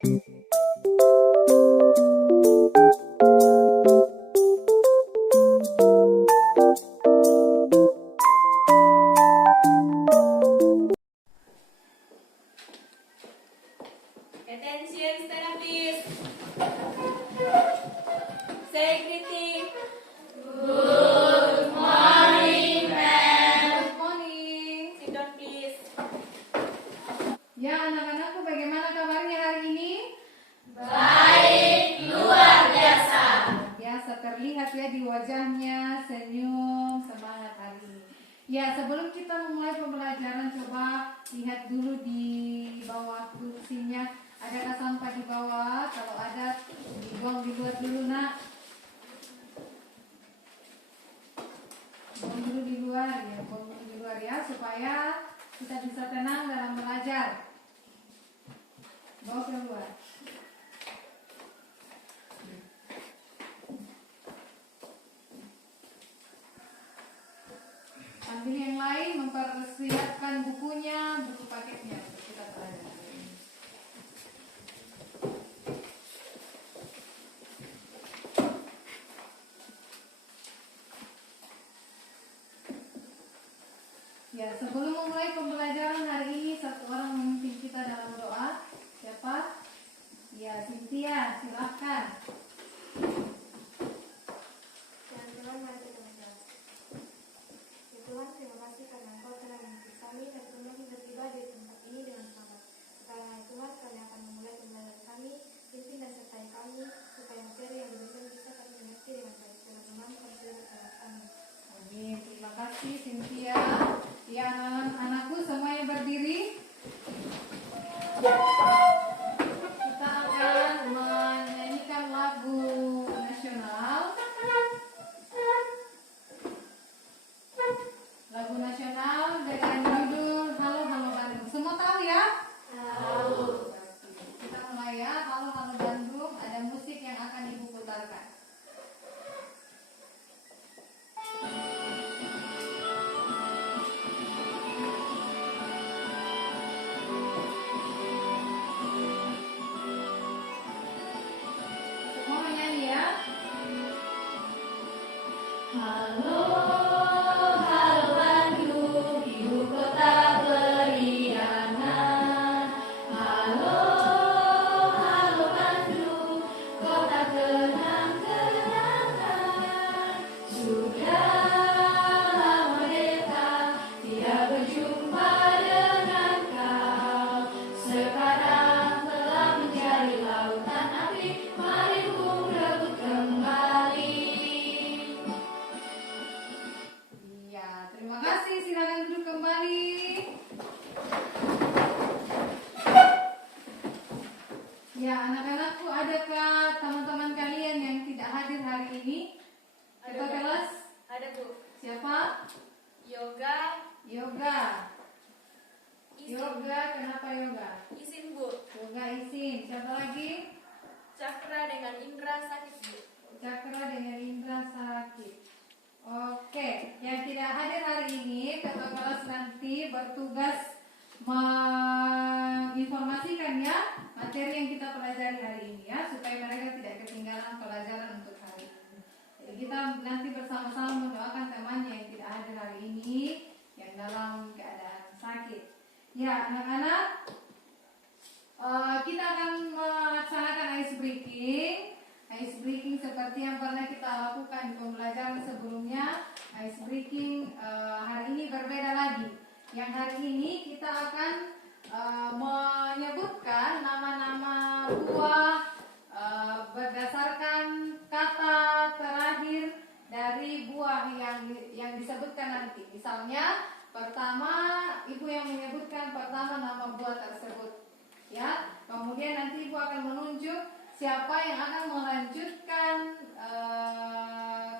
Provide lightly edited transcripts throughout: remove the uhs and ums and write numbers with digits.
Attention, stand up please. Say greeting. Good morning, ma'am. Good morning. Sit down please. Ya anak-anakku, bagaimana kabarnya hari ini? Baik, luar biasa. Biasa terlihat ya di wajahnya senyum, semangat hari ini. Ya, sebelum kita memulai pembelajaran, coba lihat dulu di bawah kursinya. Adakah sampah di bawah? Kalau ada, dibuang di luar dulu, nak. Buang dulu di luar ya, buang dulu di luar ya, supaya kita bisa tenang dalam belajar. Bawa keluar. Ambil yang lain, mempersiapkan bukunya, buku paketnya untuk kita pelajari. Ya, sebelum memulai pembelajaran hari ini, satu orang memimpin kita dalam doa. Siapa? Ya, Cynthia, silahkan. Dan Tuhan, mari kita berdoa. Ya Tuhan, terima kasih karena Engkau telah mengasihi kami dan kami bisa tiba di tempat ini dengan selamat. Sekarang ya Tuhan, kami akan memulai pembelajaran kami, pimpin dan sertai kami, supaya materi yang diberikan bisa kami mengerti dengan baik. Dalam nama Tuhan Yesus kami. Amin. Terima kasih, Cynthia. Ya, anak-anakku semuanya berdiri. Kita akan menyanyikan lagu nasional. Lagu nasional dengan judul Halo Halo Bandung. Semua tahu ya? Tahu. Kita mulai ya. Halo Halo Bandung. Ada musik yang akan Ibu putarkan. Semua menyanyi ya. Halo, halo Bandung, ibu kota periangan. Halo, halo Bandung, kota kenang-kenangan. Sudah lama dekat tidak berjumpa dengan kau. Sekarang telah menjadi lautan api, mari ku rebut kembali. Iya, terima kasih. Silakan duduk kembali. Ya, anak-anakku, adakah teman-teman kalian yang tidak hadir hari ini? Ketua Ada, Bu. kelas? Ada Bu. Siapa? Yoga, Yoga. Isin. Yoga, kenapa yoga? Isin Bu. Yoga isin. Siapa lagi? Cakra dengan Indra sakit Bu. Cakra dengan Indra sakit. Oke, yang tidak hadir hari ini, ketua kelas nanti bertugas menginformasikan ya materi yang kita pelajari hari ini ya, supaya mereka tidak ketinggalan pelajaran untuk hari ini. Jadi kita nanti bersama-sama mendoakan temannya yang tidak hadir hari ini, yang dalam keadaan sakit. Ya, anak-anak, kita akan melaksanakan ice breaking. Ice breaking seperti yang pernah kita lakukan di pembelajaran sebelumnya. Ice breaking hari ini berbeda lagi. Yang hari ini kita akan menyebutkan nama-nama buah berdasarkan kata terakhir dari buah yang disebutkan nanti. Misalnya pertama ibu yang menyebutkan pertama nama buah tersebut, ya. Kemudian nanti ibu akan menunjuk siapa yang akan melanjutkan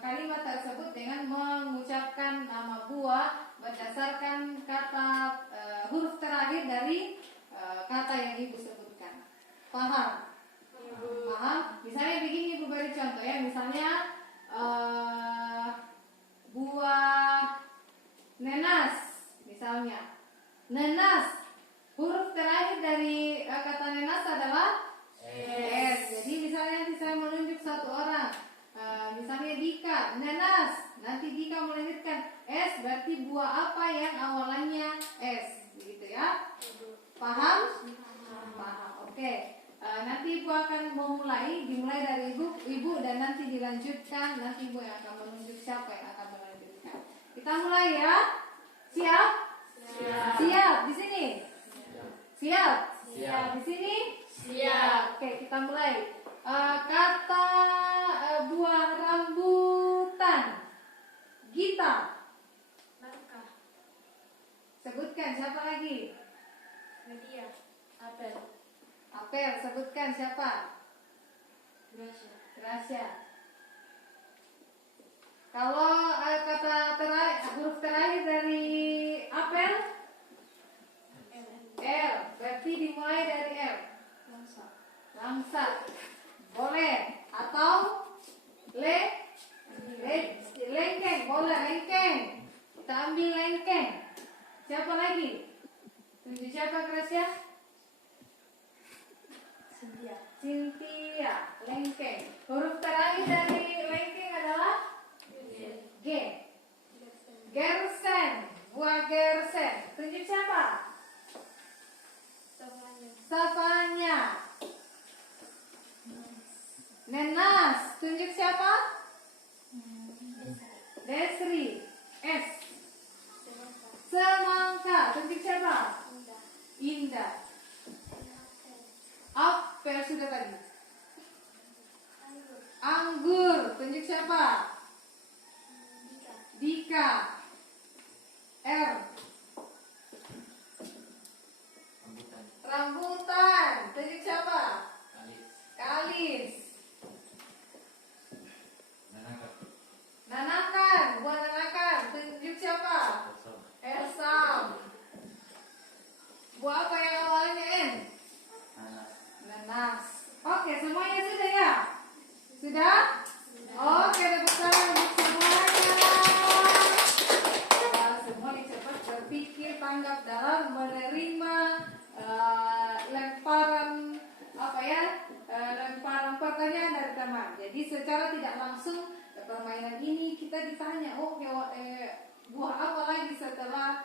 kalimat tersebut dengan mengucapkan nama buah berdasarkan kata huruf terakhir dari kata yang ibu sebutkan. Paham? Paham? Misalnya begini, ibu beri contoh ya. Misalnya buah nenas, misalnya nenas, huruf terakhir dari kata nenas adalah Paham? Paham. Oke. Nanti Ibu akan dimulai dari Ibu dan nanti dilanjutkan. Nanti Ibu yang akan menunjuk siapa yang akan melanjutkan. Kita mulai ya. Siap? Siap. Di sini. Siap. Di sini. Siap. Oke, kita mulai. Kata buah rambutan. Gita. Nangka. Sebutkan siapa lagi? Media. Apel. Apel, sebutkan siapa? Gracia. Kalau kata huruf terakhir dari apel, L. Berarti dimulai dari L. Langsa. Boleh. Atau lengkeng. Boleh lengkeng. Kita ambil lengkeng. Siapa lagi? Tunjuk siapa, Gracia? Cynthia. Lengkeng. Huruf terakhir dari lengkeng adalah G. Gersen. Buah gersen. Tunjuk siapa? Savanya. Nenas. Tunjuk siapa? Desri. S. Semangka. Tunjuk siapa? Indah. Apel sudah tadi. Anggur. Tunjuk siapa? Dika. R. Rambutan. Tunjuk siapa? Kalis. Nanakan. Buah nanakan. Tunjuk siapa? Elsam. Buah apa yang awalnya N? Nanas. Oke, semuanya sudah ya? Sudah? Oke, tepuk tangan untuk semuanya. Semuanya cepat berpikir, tanggap dalam menerima lemparan lemparan pertanyaan dari teman. Jadi secara tidak langsung permainan ini kita ditanya, buah apa lagi setelah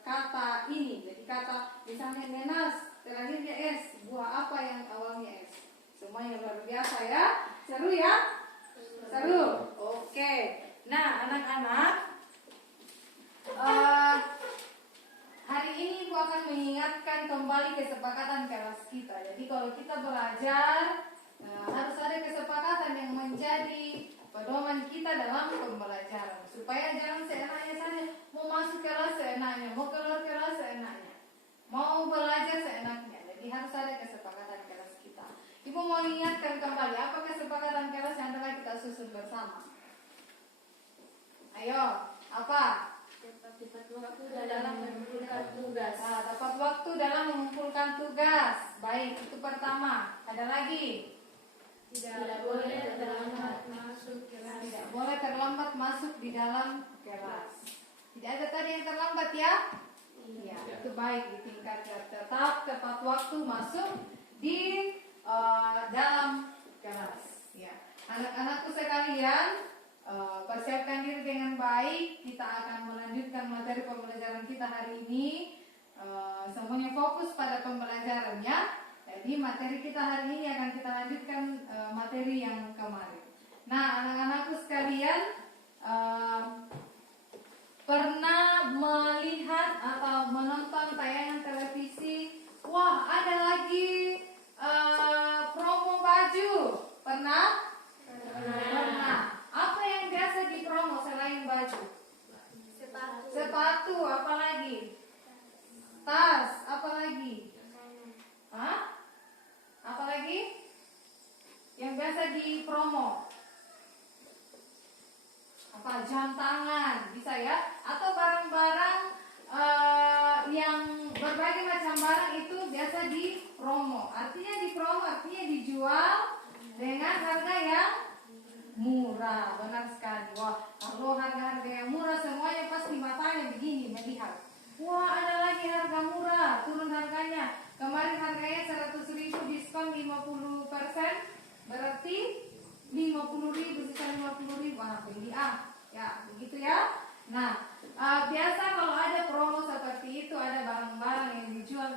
kata ini. Jadi kata misalnya nenas, terakhirnya S. Buah apa yang awalnya S? Semuanya luar biasa ya. Seru ya? Seru. Oke. Nah, anak-anak, hari ini Ibu akan mengingatkan kembali kesepakatan kelas kita. Jadi kalau kita belajar, harus ada kesepakatan yang menjadi pedoman kita dalam pembelajaran. Supaya jangan seenaknya saja mau masuk kelas seenaknya, mau keluar kelas seenaknya, mau belajar seenaknya. Jadi harus ada kesepakatan kelas kita. Ibu mau ingatkan kembali, apa kesepakatan kelas yang telah kita susun bersama? Ayo, apa? Tepat waktu dalam mengumpulkan tugas. Tepat waktu dalam mengumpulkan tugas. Baik, itu pertama. Ada lagi? Tidak boleh terlambat masuk kelas. Tidak boleh terlambat masuk di dalam kelas. Tidak ada tadi yang terlambat ya? Iya, itu baik ditingkatkan. Tetap tepat waktu masuk di dalam kelas. Ya, anak-anakku sekalian, persiapkan diri dengan baik. Kita akan melanjutkan materi pembelajaran kita hari ini. Semuanya fokus pada pembelajarannya. Jadi materi kita hari ini akan kita lanjutkan materi yang kemarin. Nah, anak-anakku sekalian, pernah melihat atau menonton tayangan televisi? Wah, ada lagi promo baju. Pernah? Pernah. Apa yang biasa dipromo selain baju? Sepatu, apa lagi? Tas, apa lagi? Hah? Apa lagi? Yang biasa dipromo? Apa? Jam tangan, bisa ya? Atau barang-barang yang berbagai macam barang itu biasa dipromo. Artinya dipromo, artinya dijual dengan harga yang murah. Benar sekali. Wah, kalau harga-harga yang murah semuanya pasti matanya begini melihat. Wah, ada lagi harga murah, turun harganya. Kemarin harganya 100.000, diskon 50%, berarti 50.000, sisa 50.000. Wah, beli ya, begitu ya. Nah, biasa kalau ada promo seperti itu, ada barang-barang yang dijual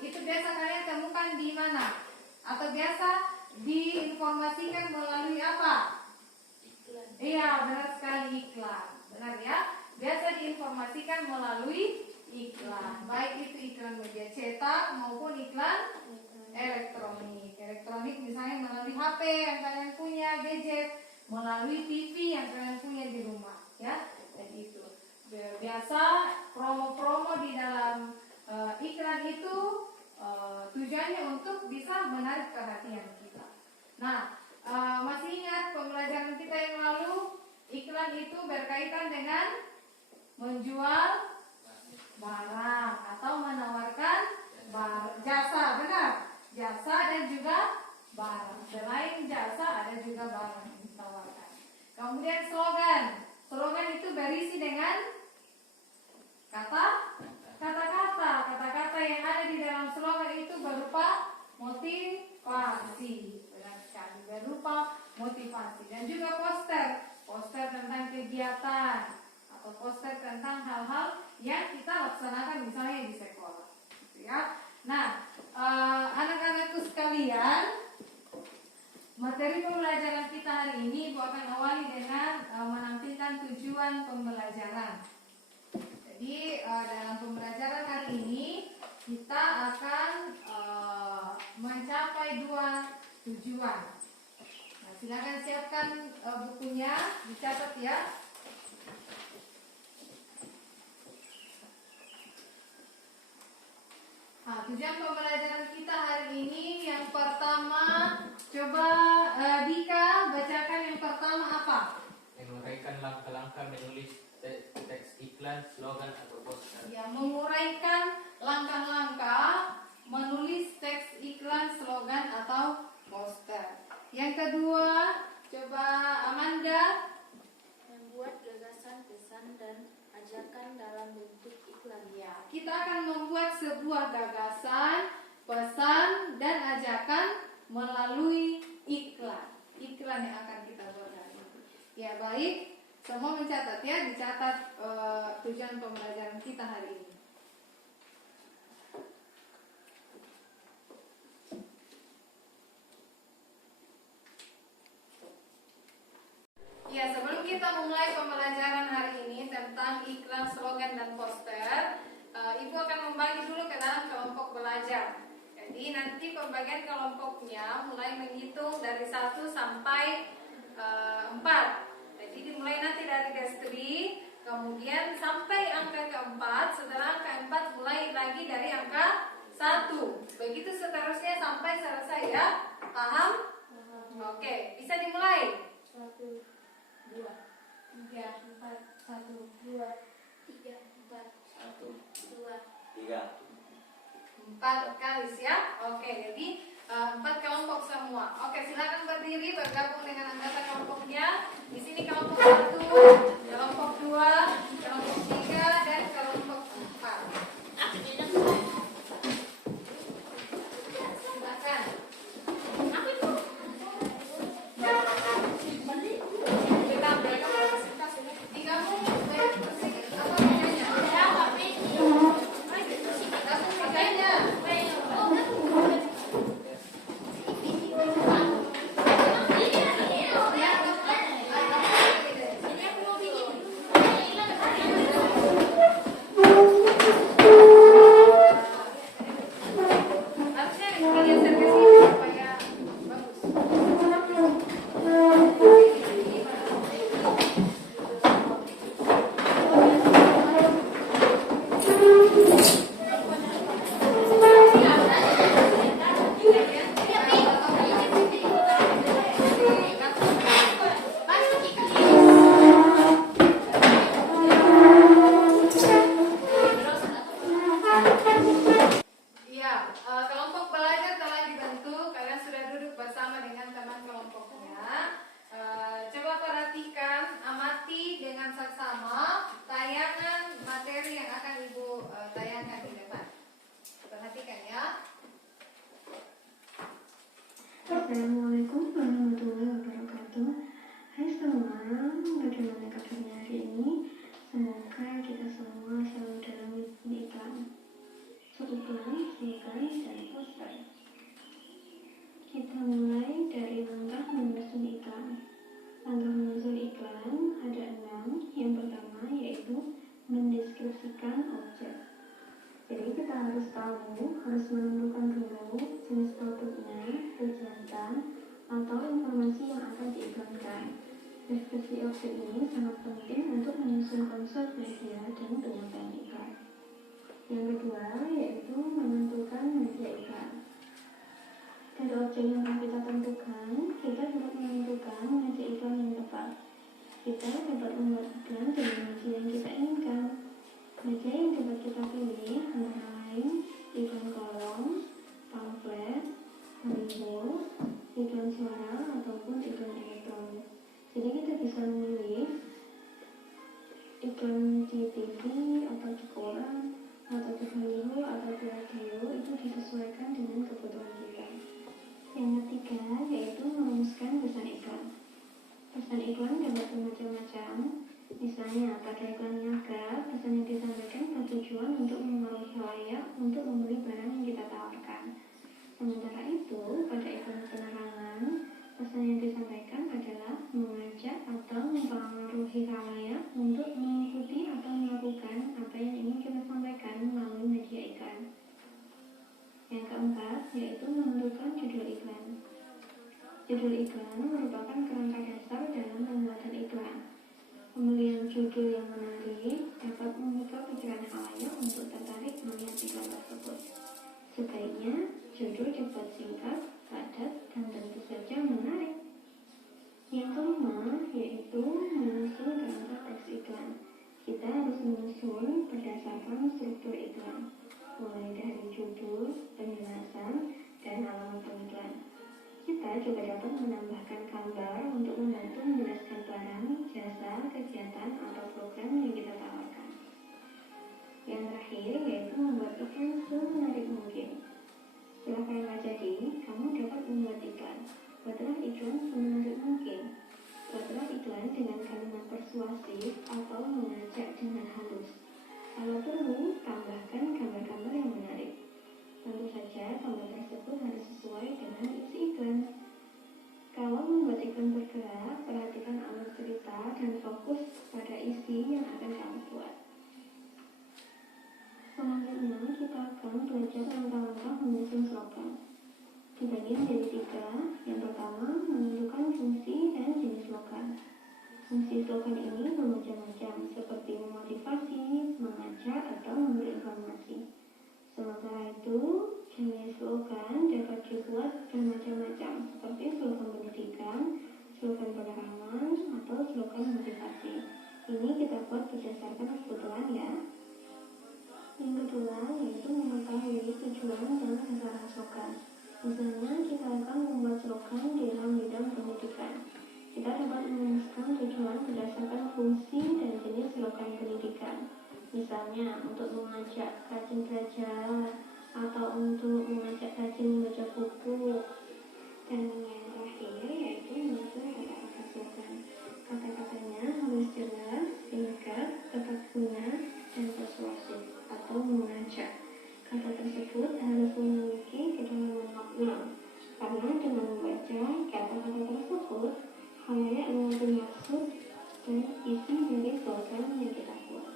itu biasa kalian temukan di mana? Atau biasa diinformasikan melalui apa? Iklan. Iya, benar sekali, iklan. Benar ya? Biasa diinformasikan melalui iklan. Baik itu iklan media cetak maupun iklan elektronik. Elektronik misalnya melalui HP yang kalian punya, gadget, melalui TV yang kalian punya di rumah, ya. Jadi itu. Biasa promo-promo di dalam iklan itu tujuannya untuk bisa menarik perhatian kita. Nah, masih ingat pembelajaran kita yang lalu, iklan itu berkaitan dengan menjual barang atau menawarkan jasa, benar? Jasa dan juga barang. Selain jasa ada juga barang yang ditawarkan. Kemudian slogan. Slogan itu berisi dengan kata-kata yang ada di dalam slogan itu berupa motivasi, benar sekali, berupa motivasi. Dan juga poster tentang kegiatan atau poster tentang hal-hal yang kita laksanakan misalnya di sekolah, ya. Nah, anak-anakku sekalian, materi pembelajaran kita hari ini Ibu akan awali dengan menampilkan tujuan pembelajaran. Jadi dalam pembelajaran hari ini kita akan mencapai 2 tujuan. Nah, silakan siapkan bukunya, dicatat ya. Nah, tujuan pembelajaran kita hari ini yang pertama, coba Dika bacakan yang pertama apa? Menguraikan langkah-langkah menulis teks iklan, slogan atau poster. Ya, menguraikan langkah-langkah menulis teks iklan, slogan atau poster. Yang kedua, coba Amanda. Membuat gagasan, pesan, dan ajakan dalam bentuk iklan. Ya, kita akan membuat sebuah gagasan, pesan, dan ajakan melalui iklan. Iklan yang akan kita buat hari ini. Ya, baik. Semua mencatat ya, dicatat tujuan pembelajaran kita hari ini. Ya, sebelum kita mulai pembelajaran hari ini tentang iklan, slogan, dan poster, Ibu akan membagi dulu ke dalam kelompok belajar. Jadi nanti pembagian kelompoknya mulai menghitung dari 1 sampai 4. Jadi dimulai nanti dari gastri, kemudian sampai angka keempat. Setelah angka 4 mulai lagi dari angka 1. Begitu seterusnya sampai selesai ya. Paham? Oke, bisa dimulai. 1, 2, 3, 4, 1, 2, 3, 4, 1, 2, 3. 4 kali ya. Oke, jadi 4 kelompok semua. Oke, silakan berdiri bergabung dengan anggota kelompoknya. Di sini kelompok 1, kelompok 2, kelompok 3, dan kelompok 4. Silakan. Digabung apa bedanya? Gabung bedanya. Harusnya digeser ke sini supaya bagus. Ya, kelompok belajar telah dibentuk. Kalian sudah duduk bersama dengan teman kelompoknya. Coba perhatikan, amati dengan seksama tayangan materi yang akan Ibu tayangkan di depan. Perhatikan ya. Assalamualaikum warahmatullahi wabarakatuh. Hai semua, bagaimana kabarnya hari ini? Semoga kita semua selalu dalam lindungan Tuhan. So, guys, menentukan dulu jenis produknya, kegiatan, atau informasi yang akan diiklankan. Deskripsi objek ini sangat penting untuk menyusun konsep media dan penyampaian iklan. Yang kedua yaitu menentukan media iklan. Dari objek yang akan kita tentukan, kita dapat menentukan media iklan yang tepat. Kita dapat membuat iklan dengan media yang kita inginkan. Media yang dapat kita pilih antara lain iklan kolom, pamflet, baliho, iklan suara, ataupun iklan elektronik. Jadi kita bisa memilih iklan di TV atau di koran atau di baliho atau di radio, itu disesuaikan dengan kebutuhan kita. Yang ketiga yaitu merumuskan pesan iklan. Pesan iklan dapat bermacam-macam. Misalnya pada iklan niaga, pesan yang disampaikan bertujuan untuk memengaruhi khalayak untuk membeli barang yang kita tawarkan. Sementara itu, pada iklan penerangan, pesan yang disampaikan adalah mengajak atau mempengaruhi khalayak untuk mengikuti atau melakukan apa yang ingin kita sampaikan melalui media iklan. Yang keempat yaitu menentukan judul iklan. Judul iklan merupakan kerangka dasar dalam pembuatan iklan. Pemilihan judul yang menarik dapat membuka pikiran khalayak untuk tertarik melihat iklan tersebut. Sebaiknya judul dibuat singkat, padat, dan tentu saja menarik. Yang kelima yaitu menyusun kerangka teks iklan. Kita harus menyusun berdasarkan struktur iklan, mulai dari judul, penjelasan, dan alamat pengiklan. Kita juga dapat menambahkan gambar untuk membantu menjelaskan barang, jasa, kegiatan, atau program yang kita tawarkan. Yang terakhir yaitu membuat iklan semenarik mungkin. Setelah kerangka jadi, kamu dapat membuat iklan. Buatlah iklan semenarik mungkin. Buatlah iklan dengan kalimat persuasif atau mengajak dengan halus. Kalau perlu, tambahkan gambar-gambar yang menarik. Tentu saja gambar tersebut harus sesuai dengan isi iklan. Kalau membuat iklan bergerak, perhatikan alur cerita dan fokus pada isi yang akan kamu buat. Selanjutnya kita akan belajar langkah-langkah menyusun slogan. Dibagi menjadi 3. Yang pertama, menentukan fungsi dan jenis slogan. Fungsi slogan ini bermacam-macam, seperti memotivasi, mengajak, atau memberi informasi. Sementara itu, jenis slogan dapat dibuat bermacam-macam, seperti slogan pendidikan, slogan penerangan, atau slogan motivasi. Ini kita buat berdasarkan kebutuhan ya. Yang kedua, yaitu mengetahui tujuan dan sasaran slogan. Misalnya, kita akan membuat slogan di dalam bidang pendidikan. Kita dapat menuliskan tujuan berdasarkan fungsi dan jenis slogan pendidikan. Misalnya, untuk mengajak rajin belajar atau untuk mengajak rajin membaca buku. Dan yang terakhir yaitu menyusun kata-kata slogan. Kata-katanya harus jelas, singkat, tepat guna, dan persuasif atau mengajak. Kata tersebut harus memiliki kedalaman makna, karena dengan membaca kata-kata tersebut, khalayak mengerti maksud dan isi dari slogan yang kita buat.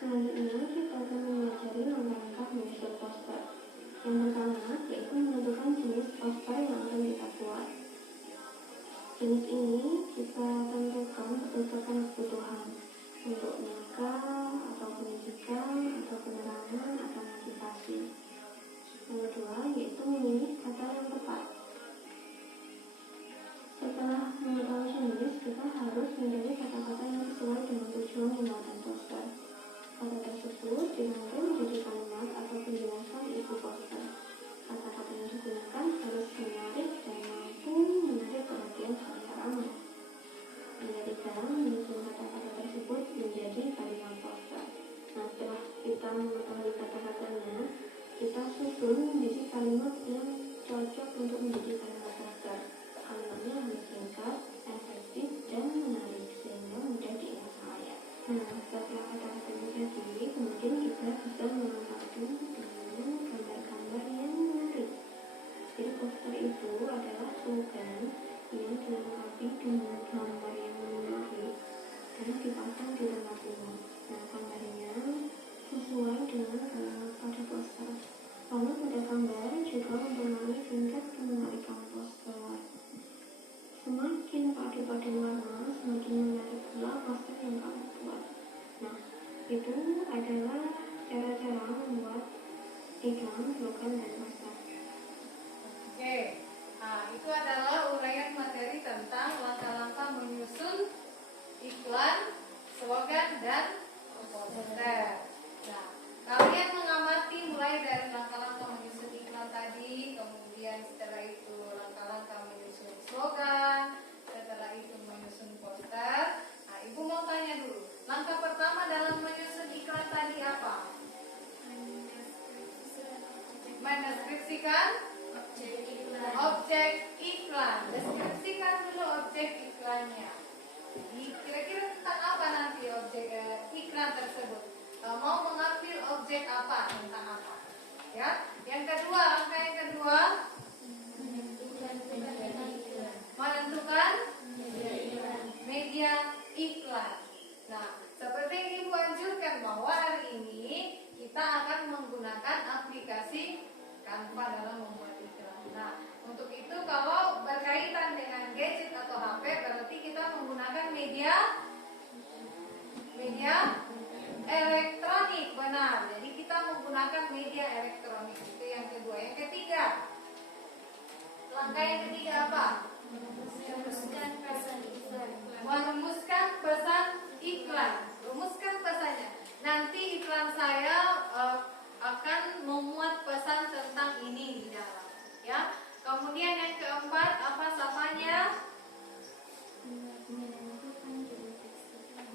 Selanjutnya kita akan mempelajari langkah-langkah menyusun poster. Yang pertama yaitu menentukan jenis poster yang akan kita buat. Jenis ini kita tentukan berdasarkan kebutuhan untuk nikah atau pendidikan atau penerangan atau motivasi. Yang kedua yaitu memilih kata yang tepat. Setelah mengetahui jenis, kita harus mencari kata-kata yang sesuai dengan tujuan pembuatan poster. Kata tersebut dirangkai menjadi Mendeskripsikan Objek iklan. objek iklan. Deskripsikan dulu objek iklannya. Kira-kira tentang apa nanti objek iklan tersebut? Mau mengambil objek apa, tentang apa? Ya. Yang kedua, langkah yang kedua, Menentukan media iklan. menentukan Media iklan. media iklan. Nah, seperti yang Ibu anjurkan bahwa hari ini kita akan menggunakan aplikasi Canva dalam membuat iklan. Nah, untuk itu kalau berkaitan dengan gadget atau HP berarti kita menggunakan media elektronik, benar. Jadi kita menggunakan media elektronik. Itu yang kedua. Yang ketiga, langkah yang ketiga apa? Merumuskan pesan iklan. Merumuskan pesan iklan. Rumuskan pesannya. Nanti iklan saya akan memuat pesan tentang ini di dalam, ya. Kemudian yang keempat, apa sapanya?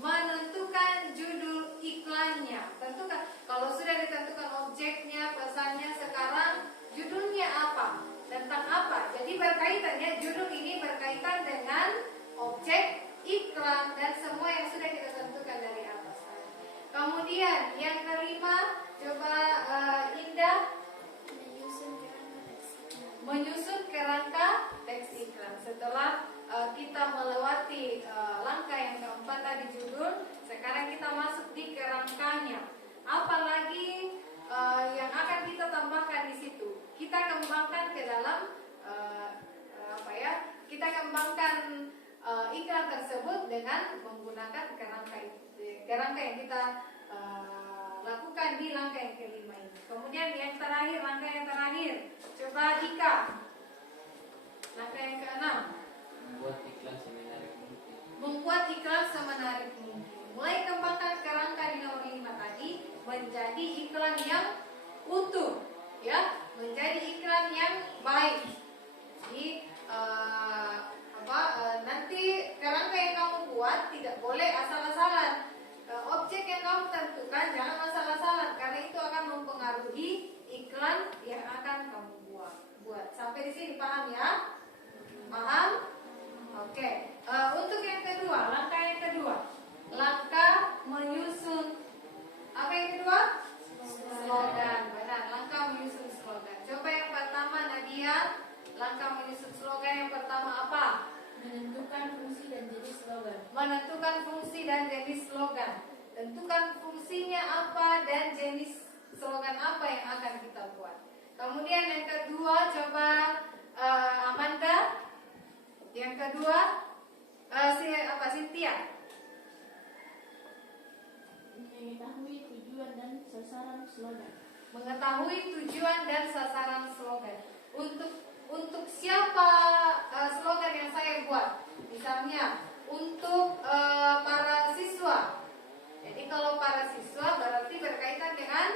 Menentukan judul iklannya. Tentukan. Kalau sudah ditentukan objeknya, pesannya, sekarang judulnya apa? Tentang apa? Jadi berkaitan, ya, judul ini berkaitan dengan objek iklan dan semua yang sudah kita tentukan dari atas. Kemudian yang kelima, coba Indah menyusun kerangka teks iklan. Setelah kita melewati langkah yang keempat tadi judul, sekarang kita masuk di kerangkanya. Apalagi yang akan kita tambahkan di situ, kita kembangkan ke dalam kita kembangkan iklan tersebut dengan menggunakan kerangka yang kita lakukan di langkah yang kelima ini. Kemudian yang terakhir, langkah yang terakhir, coba Dika, langkah yang keenam, Membuat iklan semenarik mungkin. membuat iklan semenarik mungkin. Mulai kembangkan kerangka di nomor 5 tadi menjadi iklan yang utuh, ya, menjadi iklan yang baik. Jadi nanti kerangka yang kamu buat tidak boleh asal-asalan. Objek yang kamu tentukan jangan asal-asalan karena itu akan mempengaruhi iklan yang akan kamu buat. Sampai di sini paham, ya? Paham? Oke. Untuk yang kedua, langkah yang kedua, langkah menyusun apa yang kedua? Slogan. Benar, langkah menyusun slogan. Coba yang pertama Nadia, langkah menyusun slogan yang pertama apa? Menentukan fungsi dan jenis slogan. Menentukan fungsi dan jenis slogan. Tentukan fungsinya apa dan jenis slogan apa yang akan kita buat. Kemudian yang kedua, coba Amanda. Yang kedua, Cynthia. Mengetahui tujuan dan sasaran slogan. Mengetahui tujuan dan sasaran slogan. Untuk siapa slogan yang saya buat? Misalnya untuk para siswa. Jadi kalau para siswa berarti berkaitan dengan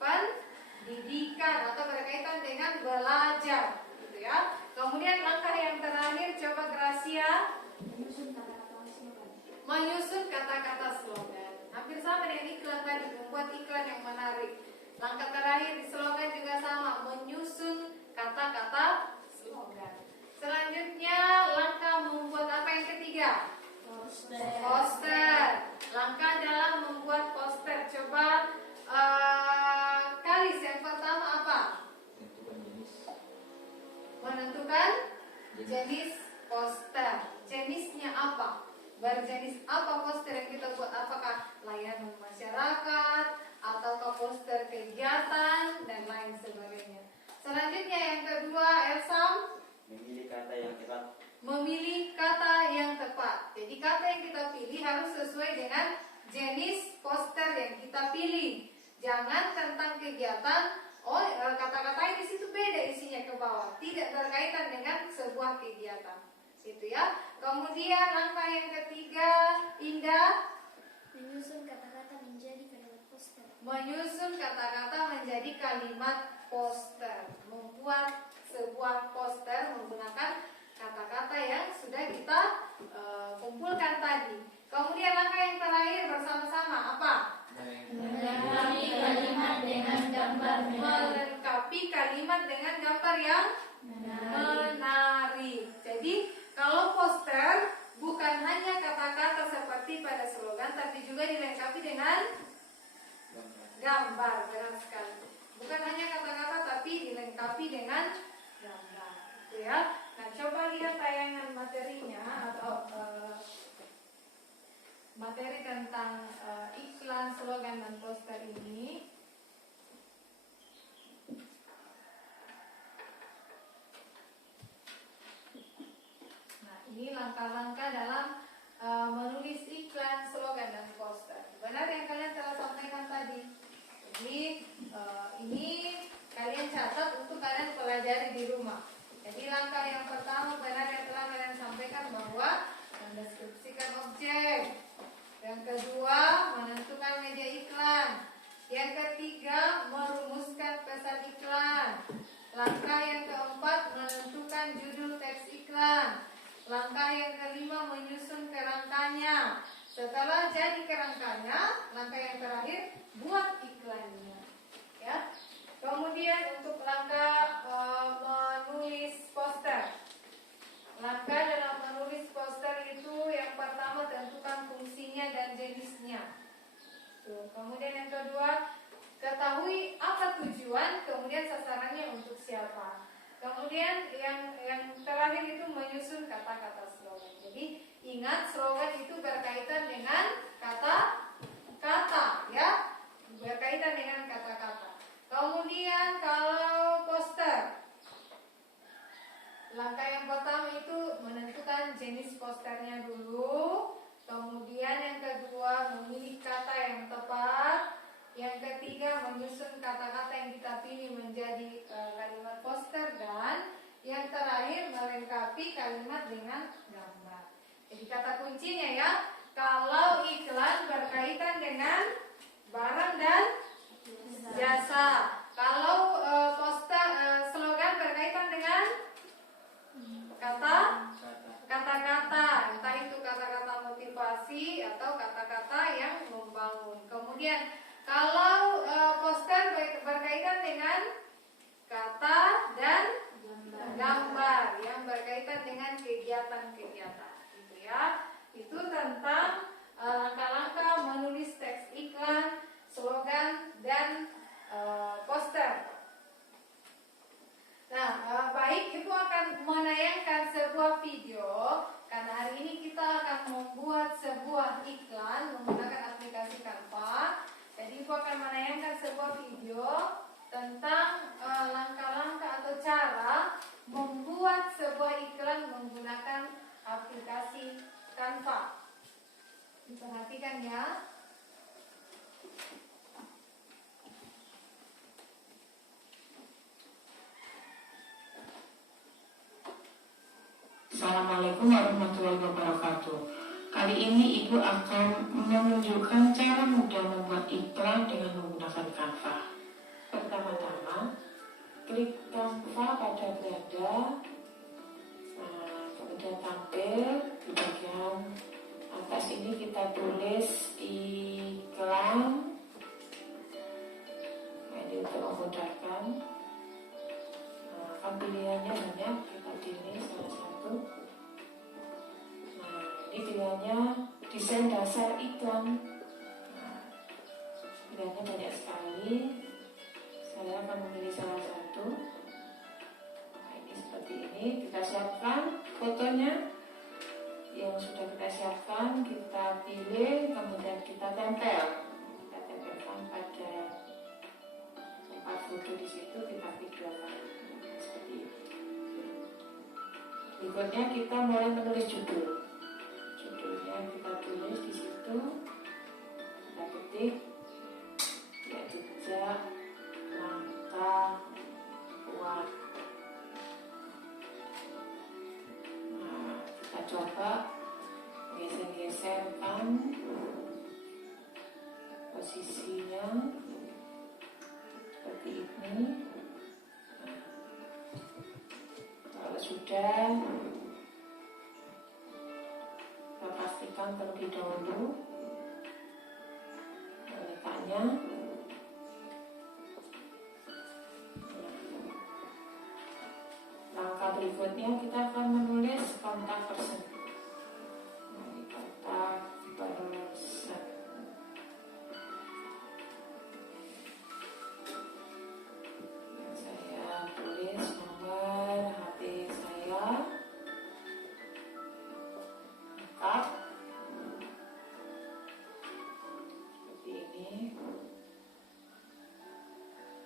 pendidikan atau berkaitan dengan belajar, gitu ya. Kemudian langkah yang terakhir, coba Gracia, Menyusun kata-kata slogan. menyusun kata-kata slogan. Hampir sama dengan iklan tadi, membuat iklan yang menarik. Langkah terakhir di slogan juga sama, menyusun kata-kata slogan. Selanjutnya langkah membuat apa yang ketiga? Poster. Langkah dalam membuat poster. Coba Kalis, yang pertama apa? Tentukan jenis. Menentukan jenis poster. Jenisnya apa? Berjenis apa poster yang kita buat? Apakah layanan masyarakat ataukah poster kegiatan dan lain sebagainya. Selanjutnya yang kedua, Elsam, Memilih kata yang tepat. memilih kata yang tepat. Jadi kata yang kita pilih harus sesuai dengan jenis poster yang kita pilih. Jangan tentang kegiatan, kata-katanya di situ beda isinya ke bawah, tidak berkaitan dengan sebuah kegiatan. Itu ya. Kemudian langkah yang ketiga, Indah, Menyusun kata-kata menjadi kalimat poster. menyusun kata-kata menjadi kalimat poster. Membuat sebuah poster menggunakan kata-kata yang sudah kita kumpulkan tadi. Kemudian langkah yang terakhir bersama-sama apa? Melengkapi kalimat dengan gambar menarik. Melengkapi melengkapi kalimat dengan gambar yang menarik. Jadi kalau poster bukan hanya kata-kata seperti pada slogan, tapi juga dilengkapi dengan gambar. Benar sekali. Bukan hanya kata-kata, tapi dilengkapi dengan gambar. Gitu ya. Nah, coba lihat tayangan materinya atau materi tentang iklan, slogan, dan poster ini. Nah, ini langkah-langkah dalam menulis iklan, slogan, dan poster. Benar yang kalian telah sampaikan tadi. Jadi ini kalian catat untuk kalian pelajari di rumah. Jadi langkah yang pertama benar yang telah kalian sampaikan bahwa mendeskripsikan objek. Yang kedua, menentukan media iklan. Yang ketiga, merumuskan pesan iklan. Langkah yang keempat, menentukan judul teks iklan. Langkah yang kelima, menyusun kerangkanya. Setelah jadi kerangkanya, langkah yang terakhir, buat iklannya. Ya. Kemudian untuk langkah menulis poster. Langkah dalam menulis poster itu yang pertama tentukan fungsinya dan jenisnya. Tuh. Kemudian yang kedua, ketahui apa tujuan, kemudian sasarannya untuk siapa. Kemudian yang terakhir itu menyusun kata-kata slogan. Jadi ingat slogan itu berkaitan dengan kata-kata, ya, berkaitan dengan kata-kata. Kemudian kalau poster, langkah yang pertama itu menentukan jenis posternya dulu. Kemudian yang kedua memilih kata yang tepat. Yang ketiga menyusun kata-kata yang kita pilih menjadi kalimat poster. Dan yang terakhir melengkapi kalimat dengan gambar. Jadi kata kuncinya ya, kalau iklan berkaitan dengan barang dan jasa. Kalau poster slogan berkaitan dengan kata-kata, entah itu kata-kata motivasi atau kata-kata yang membangun. Kemudian kalau poster berkaitan dengan kata dan gambar yang berkaitan dengan kegiatan-kegiatan, gitu ya. Itu tentang langkah-langkah menulis teks iklan, slogan, dan poster. Nah, baik, Ibu akan menayangkan sebuah video karena hari ini kita akan membuat sebuah iklan menggunakan aplikasi Canva. Jadi Ibu akan menayangkan sebuah video tentang langkah-langkah atau cara membuat sebuah iklan menggunakan aplikasi Canva. Diperhatikan ya. Assalamualaikum warahmatullahi wabarakatuh. Kali ini Ibu akan menunjukkan cara mudah membuat iklan dengan menggunakan Canva. Pertama-tama, klik Canva pada beranda, kemudian tampil di bagian atas ini kita tulis iklan. Ini untuk memudahkan. Kan pilihannya banyak, kita pilih salah satu. Nah, ini pilihannya desain dasar iklan. Nah, pilihannya banyak sekali. Saya akan memilih salah satu. Nah, ini seperti ini. Kita siapkan fotonya yang sudah kita siapkan. Kita pilih, kemudian kita tempel. Kita tempelkan pada tempat foto di situ. Kita videokan. Berikutnya kita mulai menulis judul. Judulnya kita tulis di situ. Kita ketik ya, jejak langkah kuat. Nah, kita coba geser-geserkan posisinya seperti ini. Sudah, kita pastikan terlebih dahulu letaknya. berikutnya kita akan menulis kontak person. Kontak person. Saya tulis nomor HP saya, lengkap seperti ini.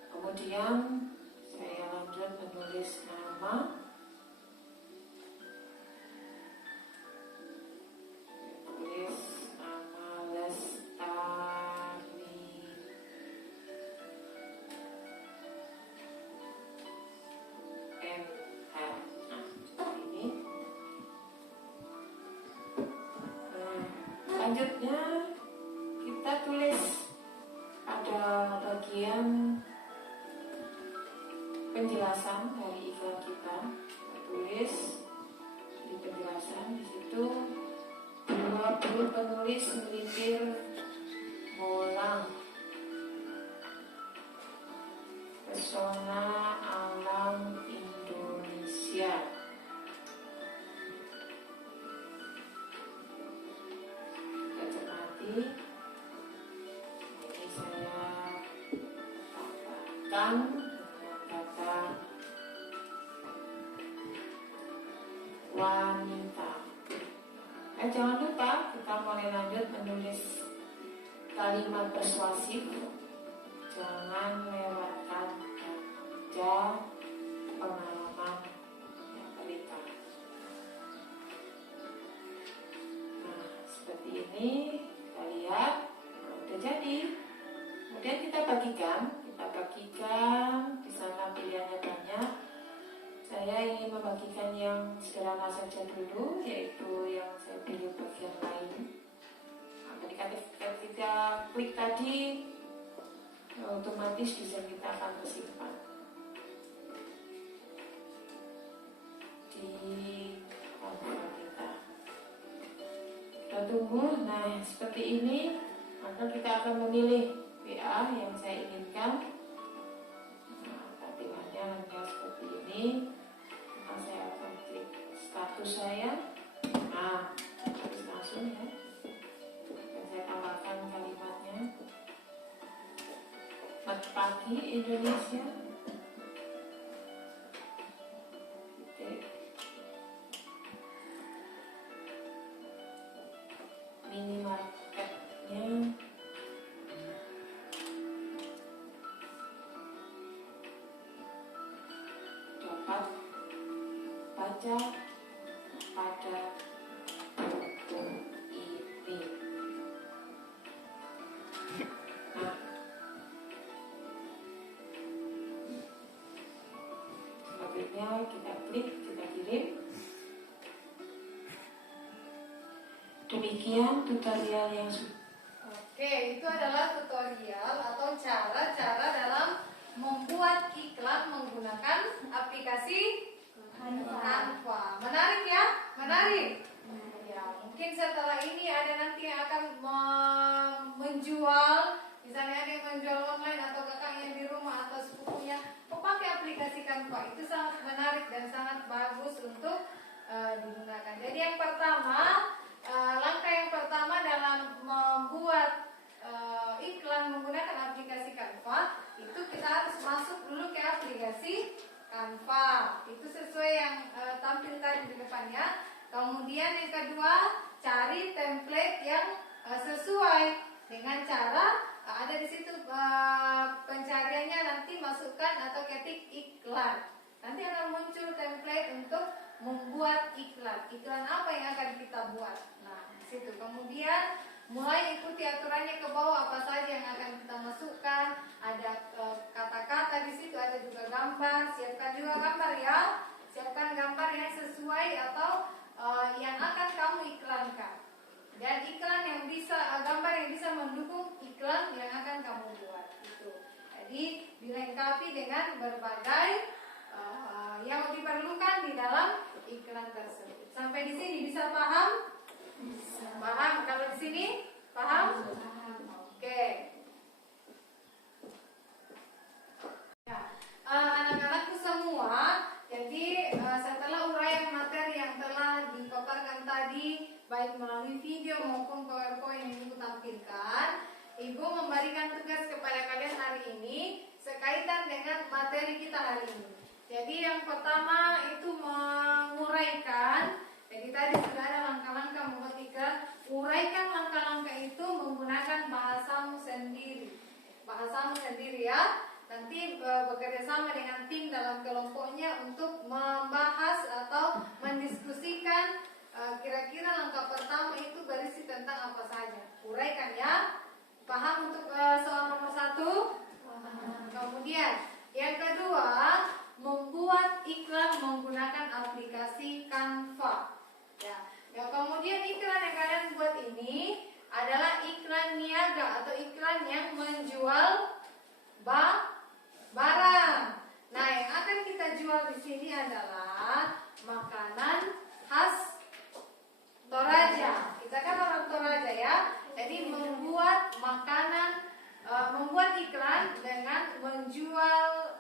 Kemudian saya lanjut menulis nama. Tulis nama Lestari. Nah, seperti ini. Selanjutnya kita tulis pada bagian penjelasan dari iklan kita. Kita tulis di penjelasan di situ dua penulis melipir molang pesona alam Indonesia. Kita cermati. Ini saya tambahkan kata wanita. Jangan lupa kita mulai lanjut menulis kalimat persuasif. Jangan lewatkan kata pengalaman yang terlibat. Nah, seperti ini kita lihat. Udah jadi. Kemudian kita bagikan. Di sana pilihannya banyak. Saya ingin membagikan yang sederhana saja dulu, yaitu yang saya pilih bagian lain. Nah, ketika kita klik tadi, otomatis desain kita akan tersimpan di komputer kita. Kita tunggu. Nah, seperti ini. Maka kita akan memilih WA yang saya inginkan. Nah, tampilannya hanya seperti ini. Maka saya akan klik status saya. Nah, harus langsung ya. Dan saya tambahkan kalimatnya. Selamat pagi Indonesia. Minimarketnya dapat baca pada buku ini. Nah, selanjutnya kita klik, kita kirim. Demikian tutorial yang Oke, itu adalah tutorial atau cara-cara dalam membuat iklan menggunakan aplikasi Canva. Menarik ya? Menarik? Ya, mungkin setelah ini ada nanti yang akan menjual, misalnya ada yang menjual online atau kakaknya di rumah atau sepupunya memakai aplikasi Canva. Itu sangat menarik dan sangat bagus untuk digunakan. Jadi yang pertama, langkah yang pertama dalam membuat iklan menggunakan aplikasi Canva, itu kita harus masuk dulu ke aplikasi Canva. Itu sesuai yang tampil tadi di depannya. Kemudian yang kedua, cari template yang sesuai dengan cara ada di situ pencariannya, nanti masukkan atau ketik iklan. Nanti akan muncul template untuk membuat iklan. Iklan apa yang akan kita buat? Nah, di situ. Kemudian mulai ikuti aturannya ke bawah, apa saja yang akan kita masukkan. Ada kata-kata di situ, ada juga gambar. Siapkan juga gambar ya. Siapkan gambar yang sesuai atau yang akan kamu iklankan. Dan iklan yang bisa, gambar yang bisa mendukung iklan yang akan kamu buat. Itu. Jadi dilengkapi dengan berbagai yang diperlukan di dalam iklan tersebut. Sampai di sini bisa paham? Paham? Kalau di sini paham? Oke. Ya, anak-anakku semua. Jadi setelah memberikan tugas kepada kalian hari ini sekaitan dengan materi kita hari ini. Jadi yang pertama itu menguraikan. Jadi tadi sudah ada langkah-langkah membuat iklan. Uraikan langkah-langkah itu menggunakan bahasamu sendiri. Bahasamu sendiri ya. Nanti bekerja sama dengan tim dalam kelompoknya untuk membahas atau mendiskusikan kira-kira langkah pertama itu berisi tentang apa saja. Uraikan ya. Paham untuk soal nomor 1? Kemudian yang kedua, membuat iklan menggunakan aplikasi Canva. Ya, kemudian iklan yang kalian buat ini adalah iklan niaga atau iklan yang menjual barang. Nah, yang akan kita jual di sini adalah makanan khas Toraja. Kita kan orang Toraja ya. Jadi membuat makanan, membuat iklan dengan menjual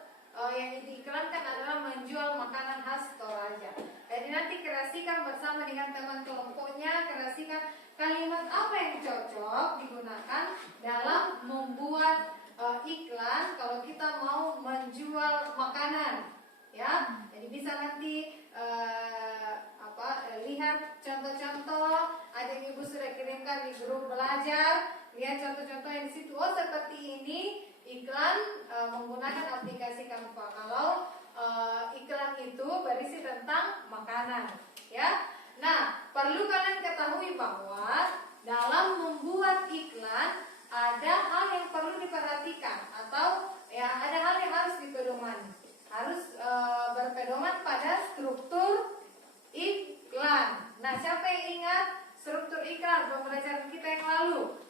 yang diiklankan adalah menjual makanan khas Toraja. Jadi nanti kreasikan bersama dengan teman kelompoknya, kreasikan kalimat apa yang cocok digunakan dalam membuat iklan kalau kita mau menjual makanan, ya. Jadi bisa nanti lihat contoh-contoh, ada yang ibu sudah kirimkan di grup belajar, lihat contoh-contoh yang di situ. Oh, seperti ini iklan menggunakan aplikasi Canva. Kalau iklan itu berisi tentang makanan, ya. Nah, perlu kalian ketahui bahwa dalam membuat iklan ada hal yang perlu diperhatikan atau ya ada hal yang harus dipedomani. Harus berpedoman pada struktur iklan. Nah, siapa yang ingat struktur iklan pembelajaran kita yang lalu?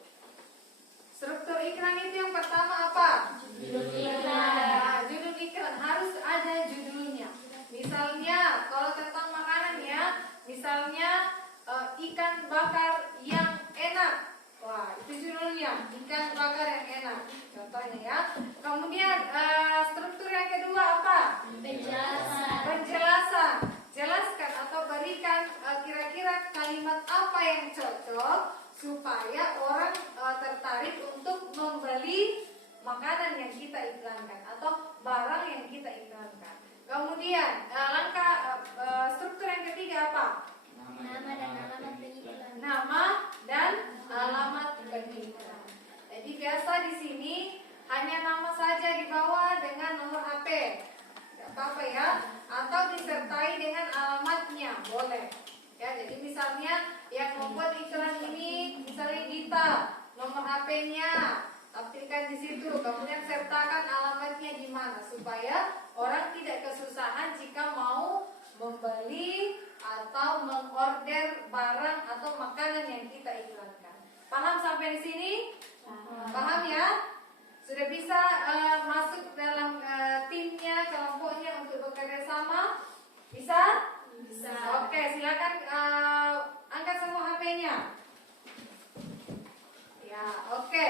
Struktur iklan itu yang pertama apa? Judul iklan. Nah, judul iklan harus ada judulnya. Misalnya kalau tentang makanan ya, misalnya ikan bakar yang enak. Wah, itu judulnya, ikan bakar yang enak. Contohnya ya. Kemudian struktur yang kedua apa? Penjelasan. Penjelasan. Jelaskan atau berikan kira-kira kalimat apa yang cocok supaya orang tertarik untuk membeli makanan yang kita iklankan atau barang yang kita iklankan. Kemudian langkah struktur yang ketiga apa? Nama dan alamat pengiklan. Nama dan alamat pengiklan. Jadi biasa di sini hanya nama saja di bawah dengan nomor HP. Tidak apa-apa ya. Atau disertai dengan alamatnya, boleh. Ya, jadi misalnya yang membuat iklan ini misalnya Gita, nomor HP-nya, tampilkan di situ. Kemudian sertakan alamatnya di mana supaya orang tidak kesusahan jika mau membeli atau mengorder barang atau makanan yang kita iklankan. Paham sampai di sini? Paham ya? Sudah bisa masuk dalam timnya, kelompoknya untuk bekerja sama? Bisa? Bisa. Oke, silakan angkat semua HP-nya. Ya, oke.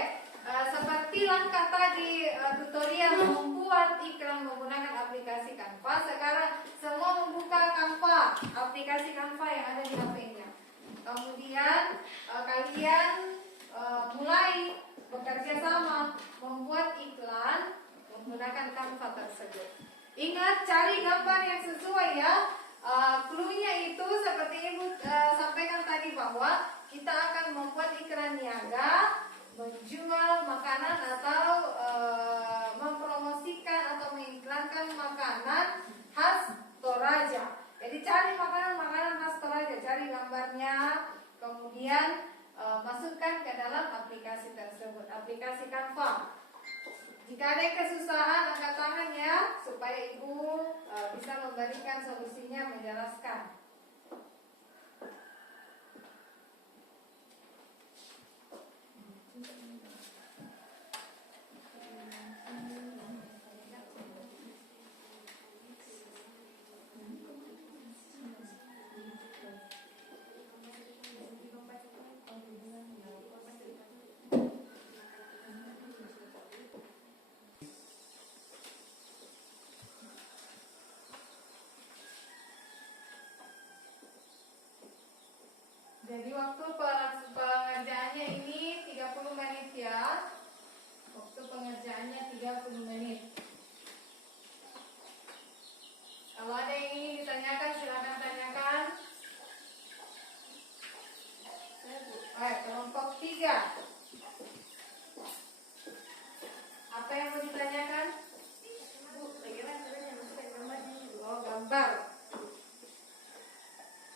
Seperti langkah tadi tutorial membuat iklan menggunakan aplikasi Canva. Sekarang semua membuka Canva, aplikasi Canva yang ada di HP-nya. Kemudian kalian mulai bekerja sama membuat iklan menggunakan Canva tersebut. Ingat, cari gambar yang sesuai ya. Clue-nya itu seperti ibu sampaikan tadi bahwa kita akan membuat iklan niaga, menjual makanan atau mempromosikan atau mengiklankan makanan khas Toraja. Jadi cari makanan khas Toraja, cari gambarnya, kemudian masukkan ke dalam aplikasi tersebut, aplikasi Canva. Jika ada yang kesusahan, angkat tangan ya, supaya ibu bisa memberikan solusinya, menjelaskan. Jadi waktu pengerjaannya ini 30 menit ya. gambar.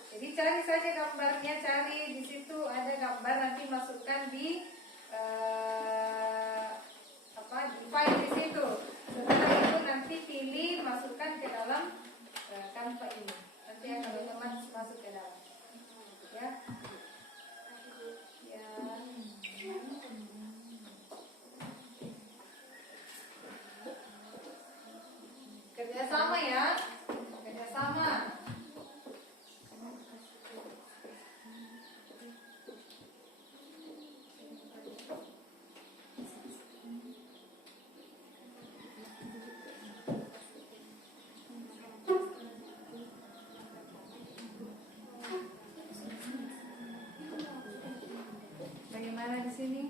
Jadi cari saja gambarnya, cari di situ ada gambar, nanti masukkan di di file di situ. Setelah itu nanti pilih, masukkan ke dalam Canva ini. Nanti akan otomatis masuk ke dalam. Ya. Ya. Kerjasama ya, kerjasama. Bagaimana di sini?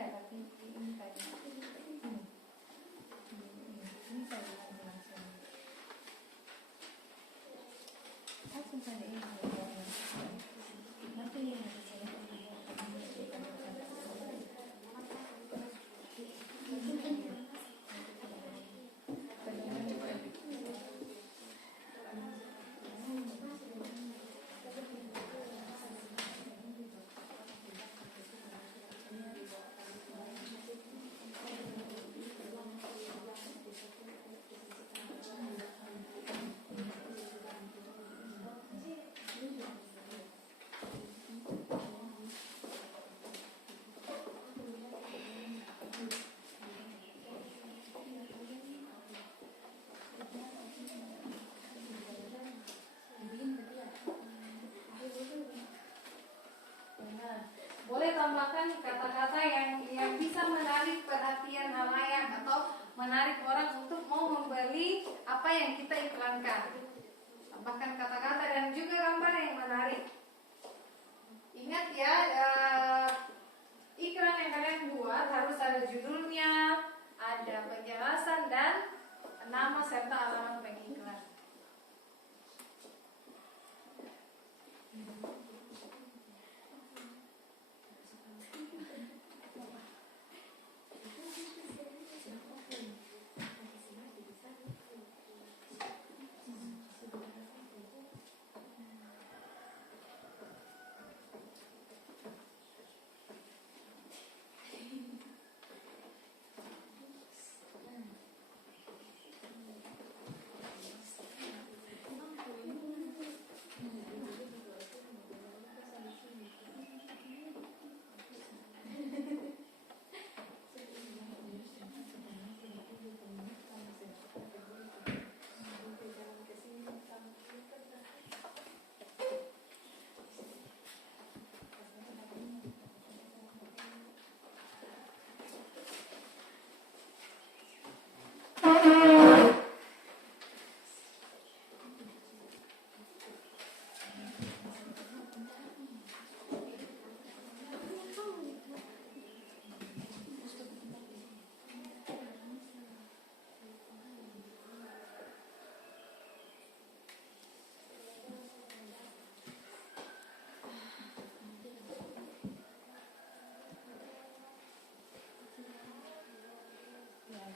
Iya, tapi ini tadi. Ini tadi langsung. Langsung saja ini. Nanti yang harus saya boleh tambahkan kata-kata yang bisa menarik perhatian halayak atau menarik orang untuk mau membeli apa yang kita iklankan. Tambahkan kata-kata dan juga gambar yang menarik. Ingat ya, iklan yang kalian buat harus ada judulnya, ada penjelasan dan nama serta alamat pengiklan.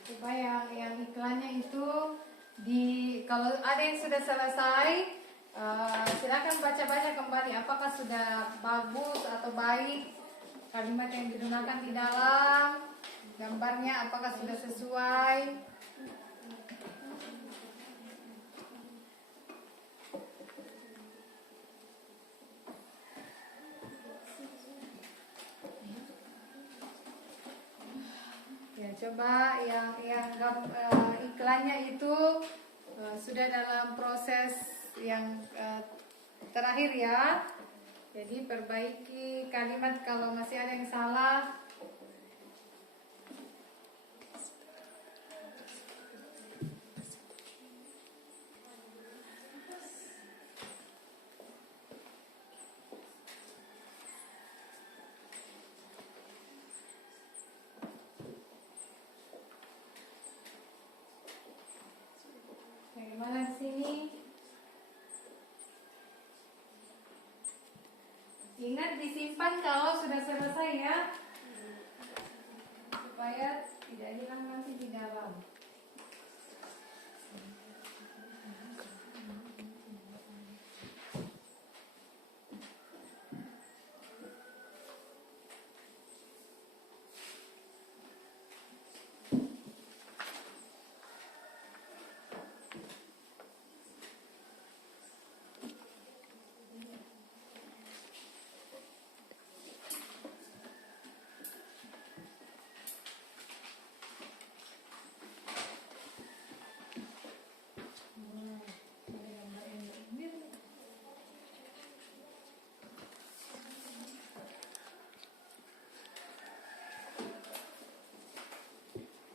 Supaya yang iklannya itu kalau ada yang sudah selesai, silakan baca-baca kembali apakah sudah bagus atau baik kalimat yang digunakan di dalam, gambarnya apakah sudah sesuai. Coba yang iklannya itu sudah dalam proses yang terakhir ya. Jadi perbaiki kalimat kalau masih ada yang salah. Bagaimana di sini? Ingat disimpan kalau sudah selesai ya, supaya tidak hilang nanti di dalam.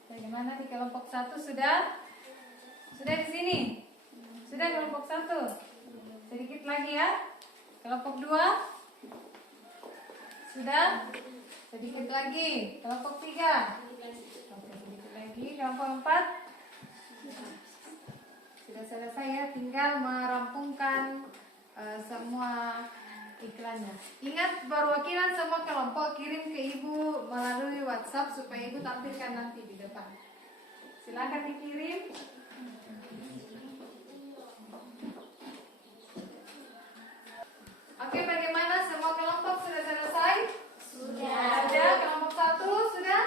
Bagaimana di kelompok 1 sudah? Sudah di sini? Sudah kelompok 1? Sedikit lagi ya. Kelompok 2? Sudah? Sedikit lagi. Kelompok 3. Oke, sedikit lagi. Kelompok 4. Sudah selesai ya. Tinggal merampungkan semua iklannya. Ingat, perwakilan semua kelompok kirim ke ibu melalui WhatsApp supaya ibu tampilkan nanti di depan. Silakan dikirim. Oke, bagaimana? Semua kelompok sudah selesai? Sudah. Ada kelompok 1 sudah?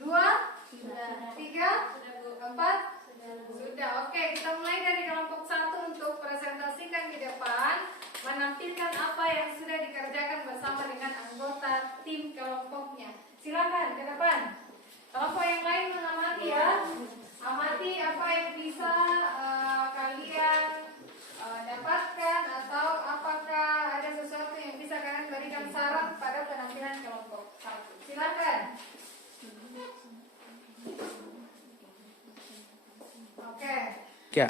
2? Sudah. 3? 4? Sudah. Oke, kita mulai dari kelompok 1 untuk presentasikan di depan, menampilkan apa yang sudah dikerjakan bersama dengan anggota tim kelompoknya. Silakan ke depan. Kelompok yang lain mengamati ya. Amati apa yang bisa kalian dapatkan, atau apakah ada sesuatu yang bisa kalian berikan saran pada penampilan kelompok 1. Silakan. Oke. Ya.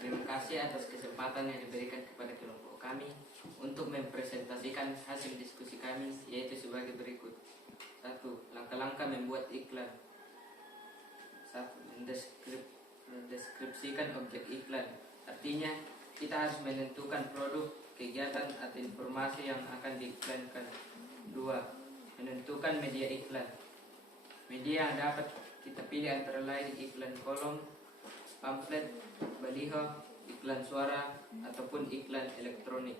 Terima kasih atas kesempatan yang diberikan kepada kelompok kami untuk mempresentasikan hasil diskusi kami, yaitu sebagai berikut. 1. Langkah-langkah membuat iklan. 1. Mendeskripsikan objek iklan. Artinya, kita harus menentukan produk, kegiatan, atau informasi yang akan diiklankan. 2. Menentukan media iklan. Media yang dapat kita pilih antara lain iklan kolom, pamflet, baliho, iklan suara, ataupun iklan elektronik.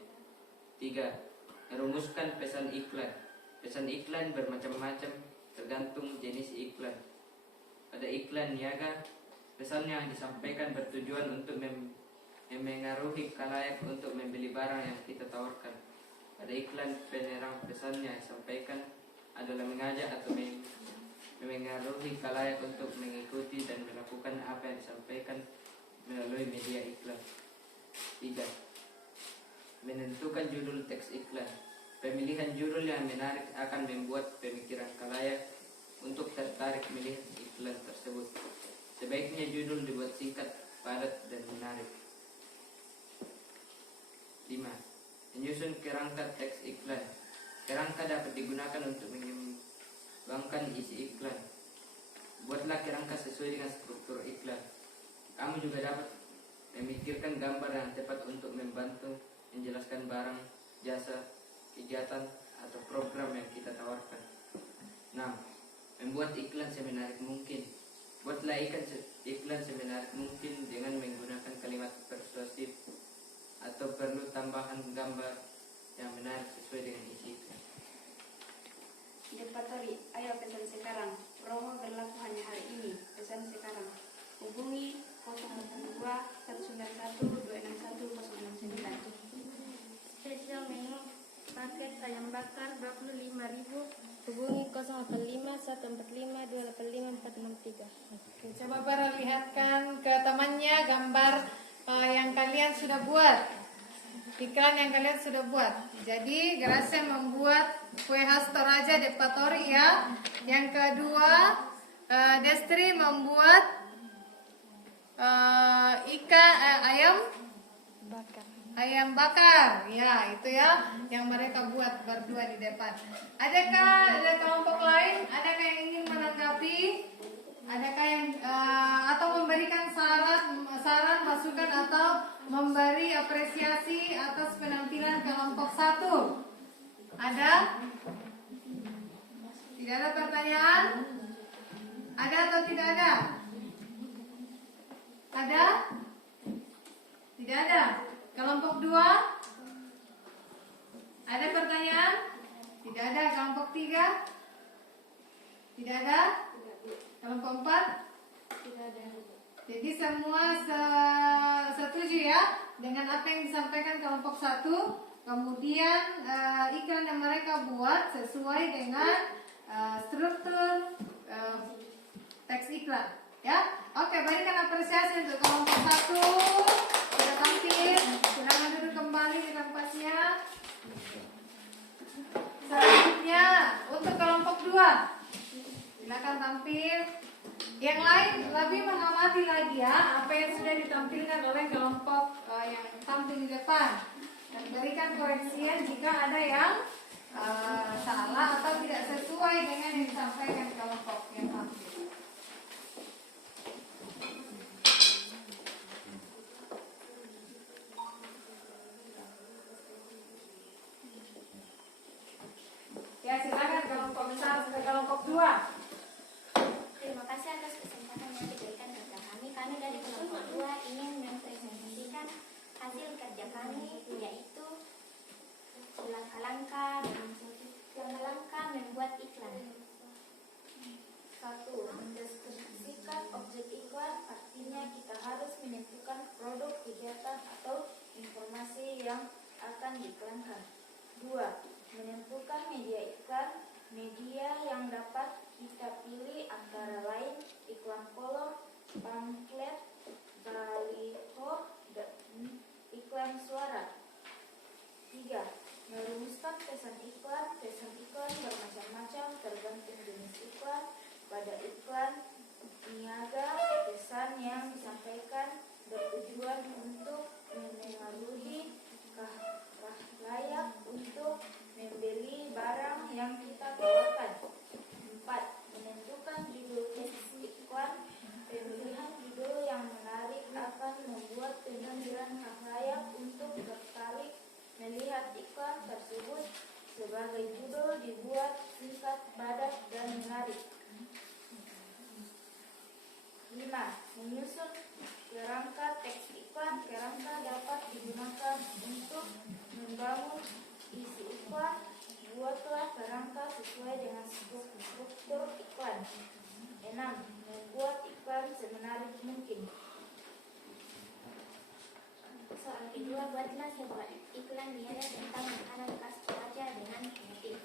3. Merumuskan pesan iklan. Pesan iklan bermacam-macam tergantung jenis iklan. Pada iklan niaga, pesan yang disampaikan bertujuan untuk memengaruhi khalayak untuk membeli barang yang kita tawarkan. Pada iklan penerang, pesan yang disampaikan adalah mengajak atau memengaruhi khalayak untuk mengikuti dan melakukan apa yang disampaikan melalui media iklan. 3. Menentukan judul teks iklan. Pemilihan judul yang menarik akan membuat pemikiran khalayak untuk tertarik melihat iklan tersebut. Sebaiknya judul dibuat singkat, padat, dan menarik. 5. Menyusun kerangka teks iklan. Kerangka dapat digunakan untuk mengembangkan isi iklan. Buatlah kerangka sesuai dengan struktur iklan. Kamu juga dapat memikirkan gambar yang tepat untuk membantu menjelaskan barang, jasa, kegiatan, atau program yang kita tawarkan. 6. Membuat iklan semenarik mungkin. Buatlah iklan semenarik mungkin dengan menggunakan kalimat persuasif atau perlu tambahan gambar yang menarik sesuai dengan isi iklan. Depatori, ayo pesan sekarang. Promo berlaku hanya hari ini. Pesan sekarang. Hubungi 082 191 261 069. Spesial menu paket ayam bakar 25.000. Hubungi 085 145 285 463. Oke, coba perlihatkan ke temannya gambar yang kalian sudah buat, iklan yang kalian sudah buat. Jadi Gracia membuat kue khas Toraja Depatori ya. Yang kedua Destri membuat ayam bakar ya, itu ya yang mereka buat berdua di depan. Adakah ada kelompok lain, adakah yang ingin menanggapi, adakah yang atau memberikan saran masukan atau memberi apresiasi atas penampilan kelompok 1? Ada? Tidak ada pertanyaan? Ada atau tidak ada? Ada? Tidak ada. Kelompok 2? Ada pertanyaan? Tidak ada. Kelompok 3? Tidak ada. Kelompok 4? Tidak ada. Jadi semua setuju ya dengan apa yang disampaikan kelompok 1. Kemudian iklan yang mereka buat sesuai dengan struktur teks iklan ya. Oke, berikan apresiasi untuk kelompok 1 sudah tampil. Silakan duduk kembali di tempatnya. Selanjutnya untuk kelompok 2 silakan tampil. Yang lain lebih mengamati lagi ya apa yang sudah ditampilkan oleh kelompok yang tampil di depan, dan berikan koreksian jika ada yang salah atau tidak sesuai dengan yang disampaikan kelompok yang tampil. Ya, silakan kelompok satu ke kelompok 2. Terima kasih atas kesempatan yang diberikan kepada kami. Kami dari kelompok 2 ingin mempresentasikan hasil kerja kami, yaitu langkah-langkah membuat iklan. 1. Mendeskripsikan objek iklan, artinya kita harus menentukan produk, kegiatan, atau informasi yang akan diiklankan. 2. Menentukan media iklan. Media yang dapat kita pilih antara lain iklan kolom, pamflet, baliho, dan iklan suara. 3. Merumuskan pesan iklan. Pesan iklan bermacam-macam tergantung jenis iklan. Pada iklan niaga, pesan yang disampaikan bertujuan untuk memengaruhi layak untuk membeli barang yang kita tawarkan. 4. Menentukan judul iklan. Pemilihan judul yang menarik akan membuat penampilan layak untuk tertarik melihat iklan tersebut. Sebagai judul dibuat singkat, padat, dan menarik. 5. Menyusun kerangka teks iklan. Kerangka dapat digunakan untuk membangun isi iklan. Buatlah kerangka sesuai dengan struktur iklan. 6. Membuat iklan semenarik mungkin. Soal kedua, buatlah sebuah iklan niaga tentang makanan khas Toraja dengan motif.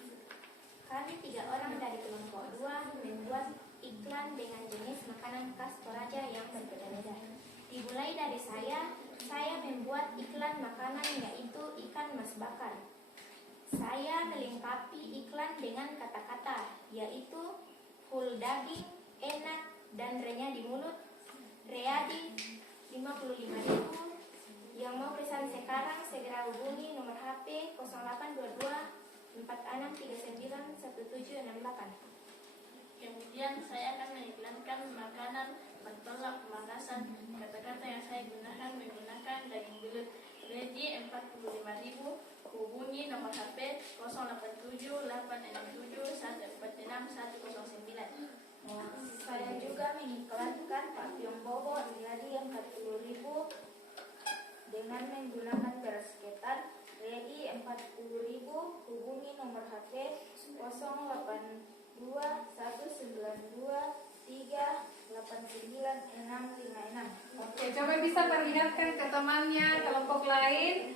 Kami 3 orang dari kelompok 2 membuat iklan dengan jenis makanan khas Toraja yang berbeda-beda. Dimulai dari saya membuat iklan makanan yaitu ikan mas bakar. Saya melengkapi iklan dengan kata-kata yaitu full daging, enak, dan renyah di mulut. Readi 55.000. Yang mau pesan sekarang segera hubungi nomor HP 0822 4639 1768. Kemudian saya akan mengiklankan makanan bertolak pemangkasan. Kata-kata yang saya gunakan menggunakan daging belut. Ready 45.000. Hubungi nomor HP 087 867 146 109. Saya juga mengiklankan Pak Piong Bobo Ready 40.000 dengan menggunakan beras ketan. Ready 40.000. Hubungi nomor HP 082 192 389 656. Oke, coba bisa perlihatkan ke temannya kelompok lain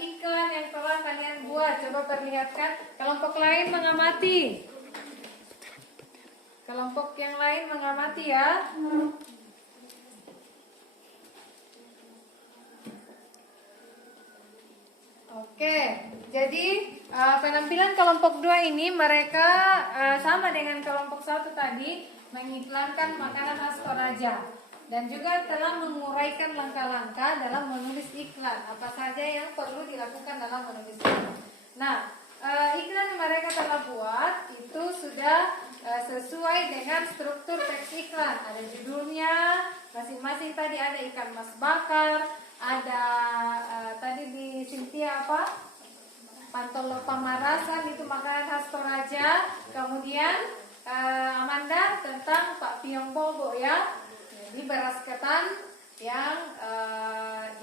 iklan yang telah kalian buat. Coba perlihatkan. Kelompok lain mengamati. Kelompok yang lain mengamati ya. Oke, jadi penampilan kelompok 2 ini mereka sama dengan kelompok 1 tadi, mengiklankan makanan khas Toraja dan juga telah menguraikan langkah-langkah dalam menulis iklan, apa saja yang perlu dilakukan dalam menulis iklan. Nah, iklan yang mereka telah buat itu sudah sesuai dengan struktur teks iklan. Ada judulnya, masing-masing tadi ada ikan mas bakar, ada tadi di Cynthia apa? Pantolo Pamarasan, itu makanan khas Toraja. Kemudian Amanda tentang Pak Piong Bobo ya. Jadi beras ketan yang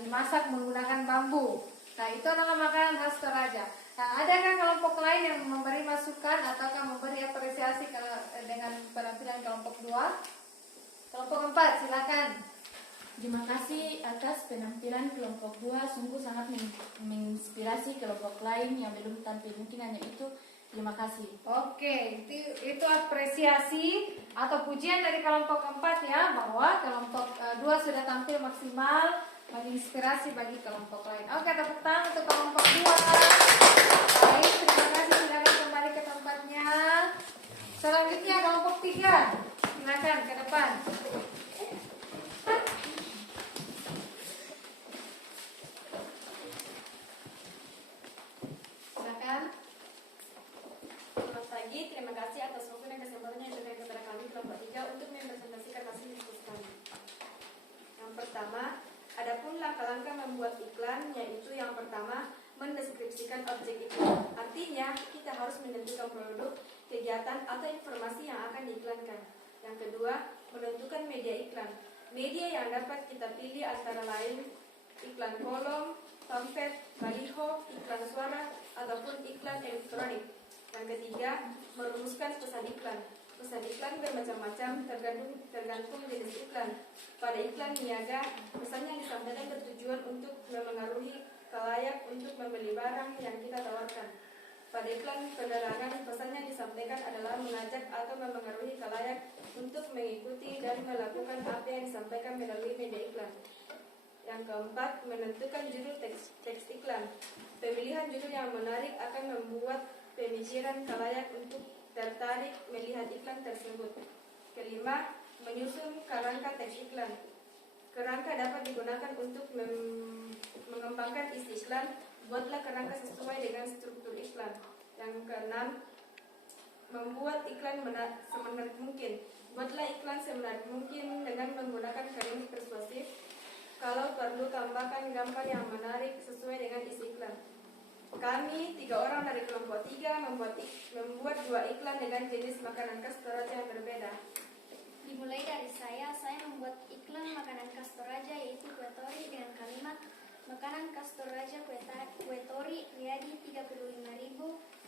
dimasak menggunakan bambu. Nah, itu adalah makanan khas Toraja. Nah, adakah kelompok lain yang memberi masukan ataukah memberi apresiasi dengan penampilan kelompok 2? Kelompok 4, silakan. Terima kasih atas penampilan kelompok 2, sungguh sangat menginspirasi kelompok lain yang belum tampil, mungkin hanya itu. Terima kasih. Oke, itu apresiasi atau pujian dari kelompok 4 ya, bahwa kelompok 2 sudah tampil maksimal, menginspirasi bagi kelompok lain. Oke, tepuk tangan untuk kelompok 2. Baik, terima kasih, silakan kembali ke tempatnya. Selanjutnya kelompok 3, silakan ke depan. Silakan. lagi, terima kasih atas waktu dan kesempatan yang diberikan kepada kami kelompok 3 untuk mempresentasikan hasil diskusi kami. Yang pertama, adapun langkah-langkah membuat iklan, yaitu yang pertama, mendeskripsikan objek iklan. Artinya, kita harus menentukan produk, kegiatan, atau informasi yang akan diiklankan. Yang kedua, menentukan media iklan. Media yang dapat kita pilih antara lain iklan kolom, pamflet, baliho, iklan suara, ataupun iklan elektronik. Yang ketiga, merumuskan pesan iklan. Pesan iklan bermacam-macam tergantung jenis iklan. Pada iklan niaga, pesan yang disampaikan bertujuan untuk memengaruhi khalayak untuk membeli barang yang kita tawarkan. Pada iklan penerangan, pesan yang disampaikan adalah mengajak atau memengaruhi khalayak untuk mengikuti dan melakukan apa yang disampaikan melalui media iklan. Yang keempat, menentukan judul teks iklan. Pemilihan judul yang menarik akan membuat pemikiran khalayak untuk tertarik melihat iklan tersebut. Kelima, menyusun kerangka teks iklan. Kerangka dapat digunakan untuk mengembangkan isi iklan. Buatlah kerangka sesuai dengan struktur iklan. Yang keenam, membuat iklan semenarik mungkin. Buatlah iklan semenarik mungkin dengan menggunakan kalimat persuasif. Kalau perlu, tambahkan gambar yang menarik sesuai dengan isi iklan. Kami 3 orang dari kelompok 3 membuat 2 iklan dengan jenis makanan khas Toraja yang berbeda. Dimulai dari saya membuat iklan makanan khas Toraja, yaitu kue tori dengan kalimat makanan khas Toraja kue tori Riyadi 35.000.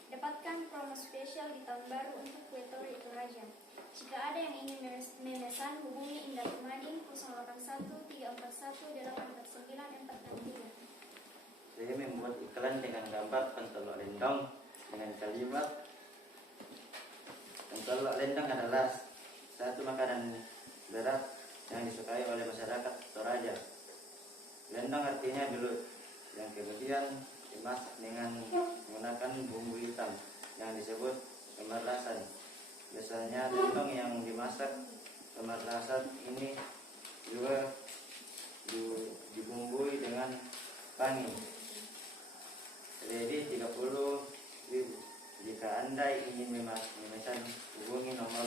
Dapatkan promo spesial di tahun baru untuk kue tori Toraja. Jika ada yang ingin memesan, hubungi Indah Kumadin 081 341 849 463. Saya membuat iklan dengan gambar pentolok lendong dengan kalimat pentolok lendong adalah satu makanan berat yang disukai oleh masyarakat Toraja. Lendong artinya belut yang kemudian dimasak dengan menggunakan bumbu hitam yang disebut kemerlasan. Biasanya lendong yang dimasak kemerlasan ini juga dibumbui dengan pangi. Jadi 30.000. Jika Anda ingin memesan, hubungi nomor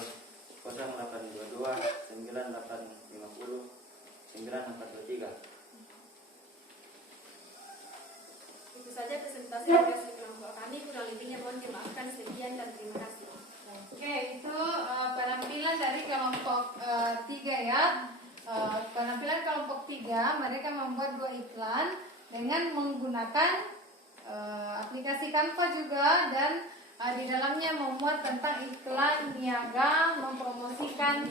0822 9850 9423. Itu saja presentasi dari kelompok kami. Kurang lebihnya mohon dimaafkan. Sekian dan terima kasih. Oke, itu penampilan dari kelompok 3 ya. Penampilan kelompok 3, mereka membuat 2 iklan dengan menggunakan aplikasi Canva juga, dan di dalamnya memuat tentang iklan niaga mempromosikan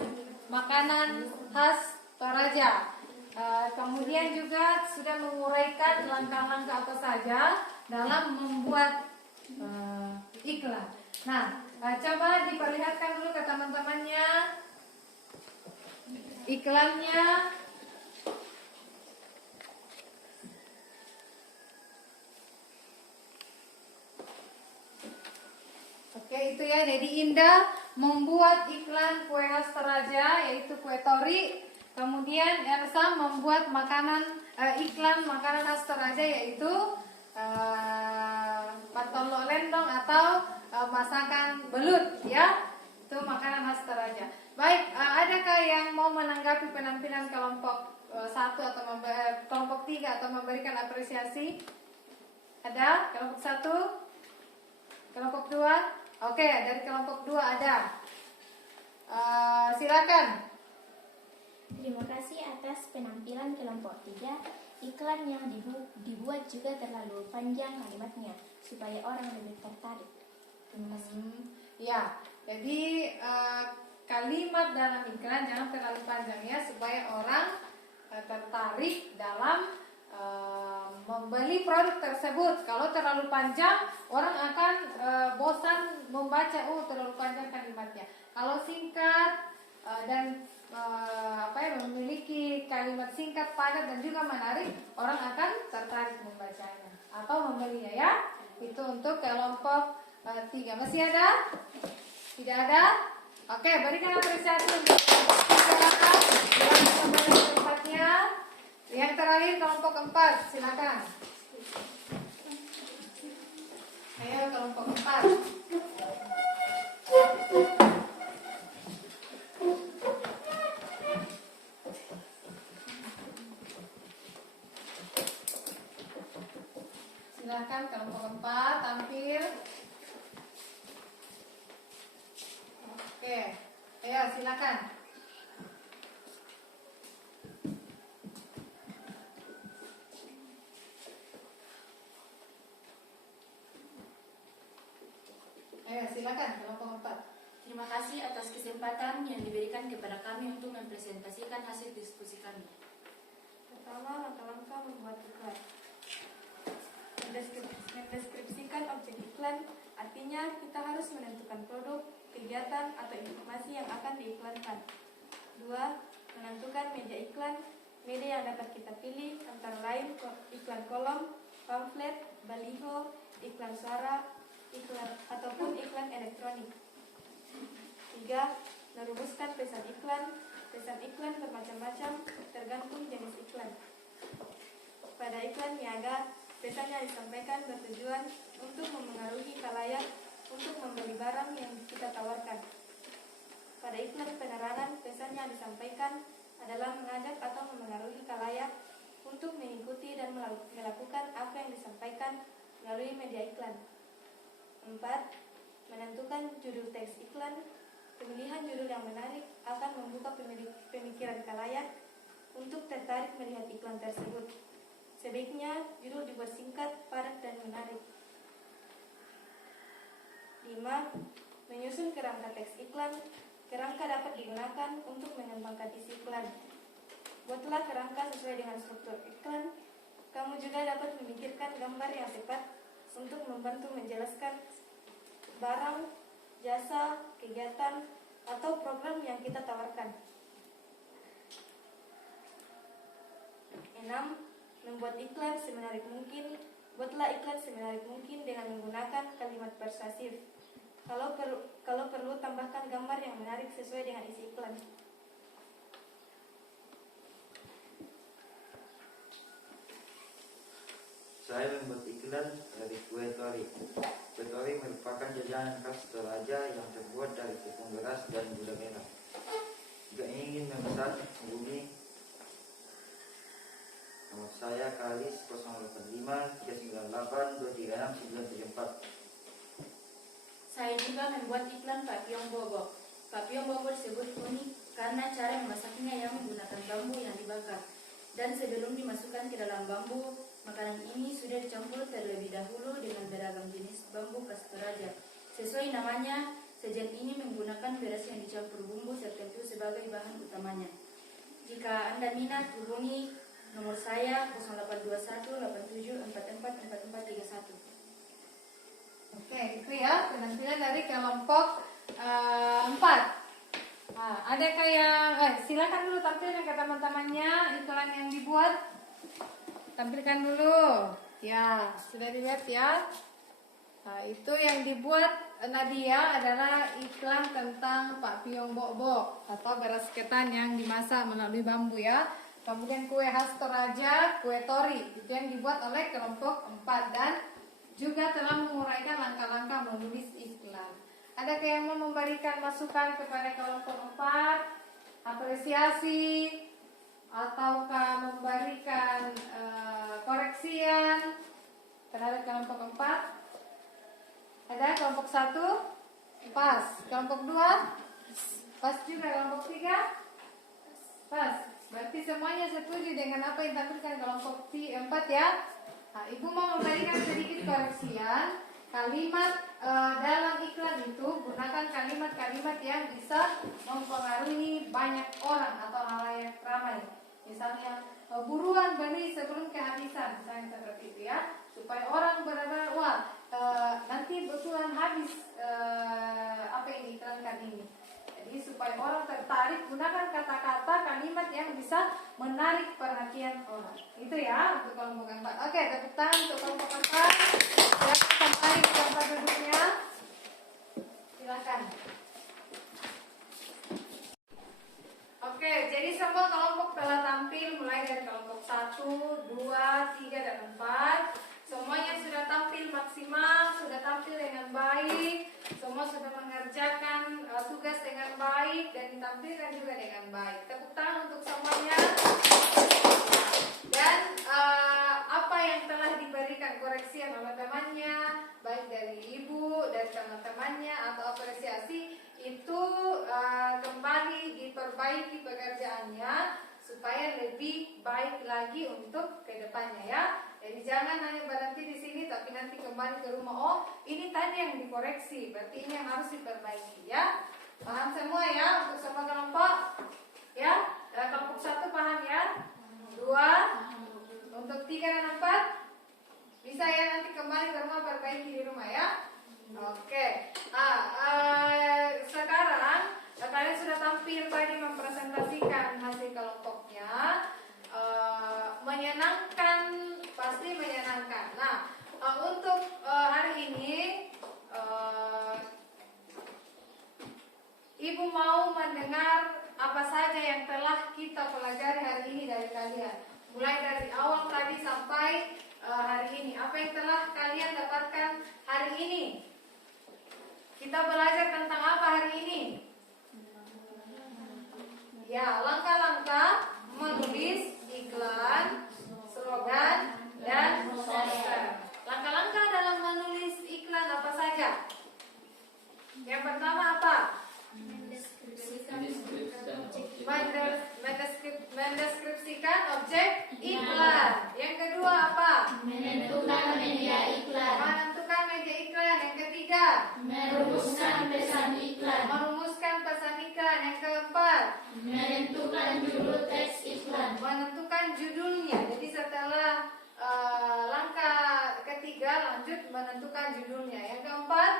makanan khas Toraja. Kemudian juga sudah menguraikan langkah-langkah apa saja dalam membuat iklan. Nah, coba diperlihatkan dulu ke teman-temannya iklannya. Oke, itu ya. Jadi Indah membuat iklan kue khas Toraja, yaitu kue tori. Kemudian Elsa membuat iklan makanan khas Toraja, yaitu pentolok lendong atau masakan belut ya. Itu makanan khas Toraja. Baik, adakah yang mau menanggapi penampilan kelompok 1 atau kelompok 3 atau memberikan apresiasi? Ada? Kelompok 1? Kelompok 2? Oke, dari kelompok 2 ada. Silakan. Terima kasih atas penampilan kelompok 3. Iklan yang dibuat juga terlalu panjang kalimatnya supaya orang lebih tertarik. Terima kasih. Ya, jadi kalimat dalam iklan jangan terlalu panjang ya, supaya orang tertarik dalam membeli produk tersebut. Kalau terlalu panjang, orang akan bosan membaca. Terlalu panjang kalimatnya. Kalau singkat dan memiliki kalimat singkat, padat dan juga menarik, orang akan tertarik membacanya atau membelinya ya. Itu untuk kelompok 3. Masih ada? Tidak ada? Oke, berikan apresiasi untuk silakan kembali ke tempatnya. Yang terakhir kelompok 4, silakan. Ayo kelompok 4. silakan. Ayo silakan kelompok 4. Terima kasih atas kesempatan yang diberikan kepada kami untuk mempresentasikan hasil diskusi kami. Pertama, langkah-langkah membuat iklan. Mendeskripsikan objek iklan, artinya kita harus menentukan produk, kegiatan, atau informasi yang akan diiklankan. 2. Menentukan media iklan. Media yang dapat kita pilih antara lain iklan kolom, pamflet, baliho, iklan suara, iklan ataupun iklan elektronik. 3. Merumuskan pesan iklan. Pesan iklan bermacam-macam tergantung jenis iklan. Pada iklan niaga, pesan yang disampaikan bertujuan untuk memengaruhi khalayak untuk membeli barang yang kita tawarkan. Pada iklan penerangan, pesan yang disampaikan adalah mengajak atau memengaruhi khalayak untuk mengikuti dan melakukan apa yang disampaikan melalui media iklan. 4. Menentukan judul teks iklan. Pemilihan judul yang menarik akan membuka pemikiran khalayak untuk tertarik melihat iklan tersebut. Sebaiknya judul dibuat singkat, padat, dan menarik. 5. Menyusun kerangka teks iklan. Kerangka dapat digunakan untuk mengembangkan isi iklan. Buatlah kerangka sesuai dengan struktur iklan. Kamu juga dapat memikirkan gambar yang tepat untuk membantu menjelaskan barang, jasa, kegiatan, atau program yang kita tawarkan. 6. Membuat iklan semenarik mungkin. Buatlah iklan semenarik mungkin dengan menggunakan kalimat persuasif. Kalau perlu tambahkan gambar yang menarik sesuai dengan isi iklan. Saya membuat iklan dari kue tori. Kue tori merupakan jajanan khas Toraja yang terbuat dari tepung beras dan gula merah. Jika ingin memesan, hubungi nomor saya Kalis 085 398 236 974. Saya juga membuat iklan Papillon Bobo. Papillon Bobo disebut unik karena cara memasaknya yang menggunakan bambu yang dibakar. Dan sebelum dimasukkan ke dalam bambu, makanan ini sudah dicampur terlebih dahulu dengan beragam jenis bambu khas Toraja. Sesuai namanya, sajian ini menggunakan beras yang dicampur bumbu tertentu sebagai bahan utamanya. Jika Anda minat, hubungi nomor saya 0821 87 44 4431. Oke, itu ya penampilan dari kelompok 4. Nah, adakah yang silakan dulu tampilkan ke teman-temannya iklan yang dibuat. Tampilkan dulu. Ya, sudah dilihat ya. Nah, itu yang dibuat Nadia adalah iklan tentang Papillon Bobo atau beras ketan yang dimasak melalui bambu ya. Kemudian kue khas Toraja, kue tori. Itu yang dibuat oleh kelompok 4 dan juga telah menguraikan langkah-langkah menulis iklan. Adakah yang mau memberikan masukan kepada kelompok 4? Apresiasi ataukah memberikan koreksian terhadap kelompok 4? Ada kelompok 1? Pas. Kelompok 2? Pas juga. Kelompok 3? Pas. Berarti semuanya setuju dengan apa yang ditampilkan kelompok 4 ya. Nah, Ibu mau memberikan sedikit koreksian. Kalimat dalam iklan itu gunakan kalimat-kalimat yang bisa mempengaruhi banyak orang atau halayak ramai. Misalnya buruan beli sebelum kehabisan, misalnya seperti itu ya, supaya orang benar-benar nanti betulan habis apa yang diiklankan ini. Jadi supaya orang tertarik, gunakan kata-kata kalimat yang bisa menarik perhatian orang. Itu ya untuk kelompok 4. Oke, tepuk tangan untuk kelompok 4. Ya, kembali ke tempat duduknya. Silakan. Oke, jadi semua kelompok telah tampil mulai dari kelompok 1, 2, 3, dan 4. Semuanya sudah tampil maksimal, sudah tampil dengan baik. Semua sudah mengerjakan tugas dengan baik dan ditampilkan juga dengan baik. Tepuk tangan untuk semuanya. Dan apa yang telah diberikan koreksi oleh temannya, baik dari ibu, dari teman-temannya atau apresiasi, itu kembali supaya lebih baik lagi untuk kedepannya ya. Jadi jangan hanya berhenti di sini tapi nanti kembali ke rumah, oh ini tadi yang dikoreksi, berarti ini yang harus diperbaiki ya. Paham semua ya untuk semua kelompok? Ya, kelompok 1 paham ya? 2 untuk 3 dan 4 bisa ya, nanti kembali ke rumah perbaiki di rumah ya. Oke. Sekarang kalian sudah tampil tadi mempresentasikan hasil kelompoknya. Menyenangkan, pasti menyenangkan. Nah, untuk hari ini Ibu mau mendengar apa saja yang telah kita pelajari hari ini dari kalian. Mulai dari awal tadi sampai hari ini. Apa yang telah kalian dapatkan hari ini? Kita belajar tentang apa hari ini? Ya, langkah-langkah menulis iklan, slogan, dan poster. Langkah-langkah dalam menulis iklan apa saja? Yang pertama apa? Mendeskripsikan objek iklan. Yang kedua apa? Menentukan media iklan. Menentukan media iklan. Yang ketiga? Merumuskan pesan iklan. Merumuskan pesan iklan. Yang keempat? Menentukan judul teks iklan. Menentukan judulnya. Jadi setelah langkah ketiga lanjut menentukan judulnya. Yang keempat?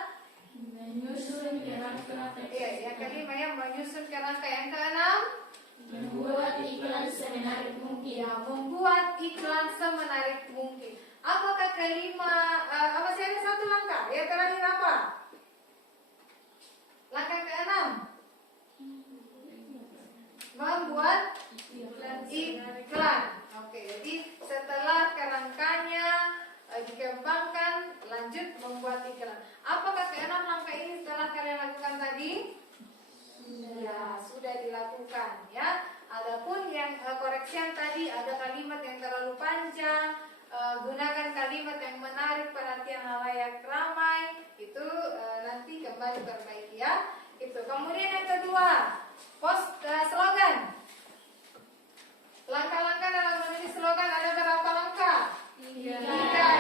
Menyusun kerangka teks. Iya, yang kelima ya menyusun kerangka. Yang keenam? Membuat iklan semenarik mungkin. Ya, membuat iklan semenarik mungkin. Apakah kelima? Apa sih ada satu langkah? Yang terakhir apa? Langkah keenam? Membuat iklan. Oke, jadi setelah kerangkanya dikembangkan, lanjut membuat iklan. Apakah keenam langkah ini telah kalian lakukan tadi? Ya, sudah dilakukan ya. Adapun yang koreksian tadi ada kalimat yang terlalu panjang, gunakan kalimat yang menarik perhatian halayak ramai, itu nanti kembali perbaiki ya. Itu. Kemudian yang kedua, slogan. Langkah-langkah dalam menulis slogan ada berapa langkah? 3.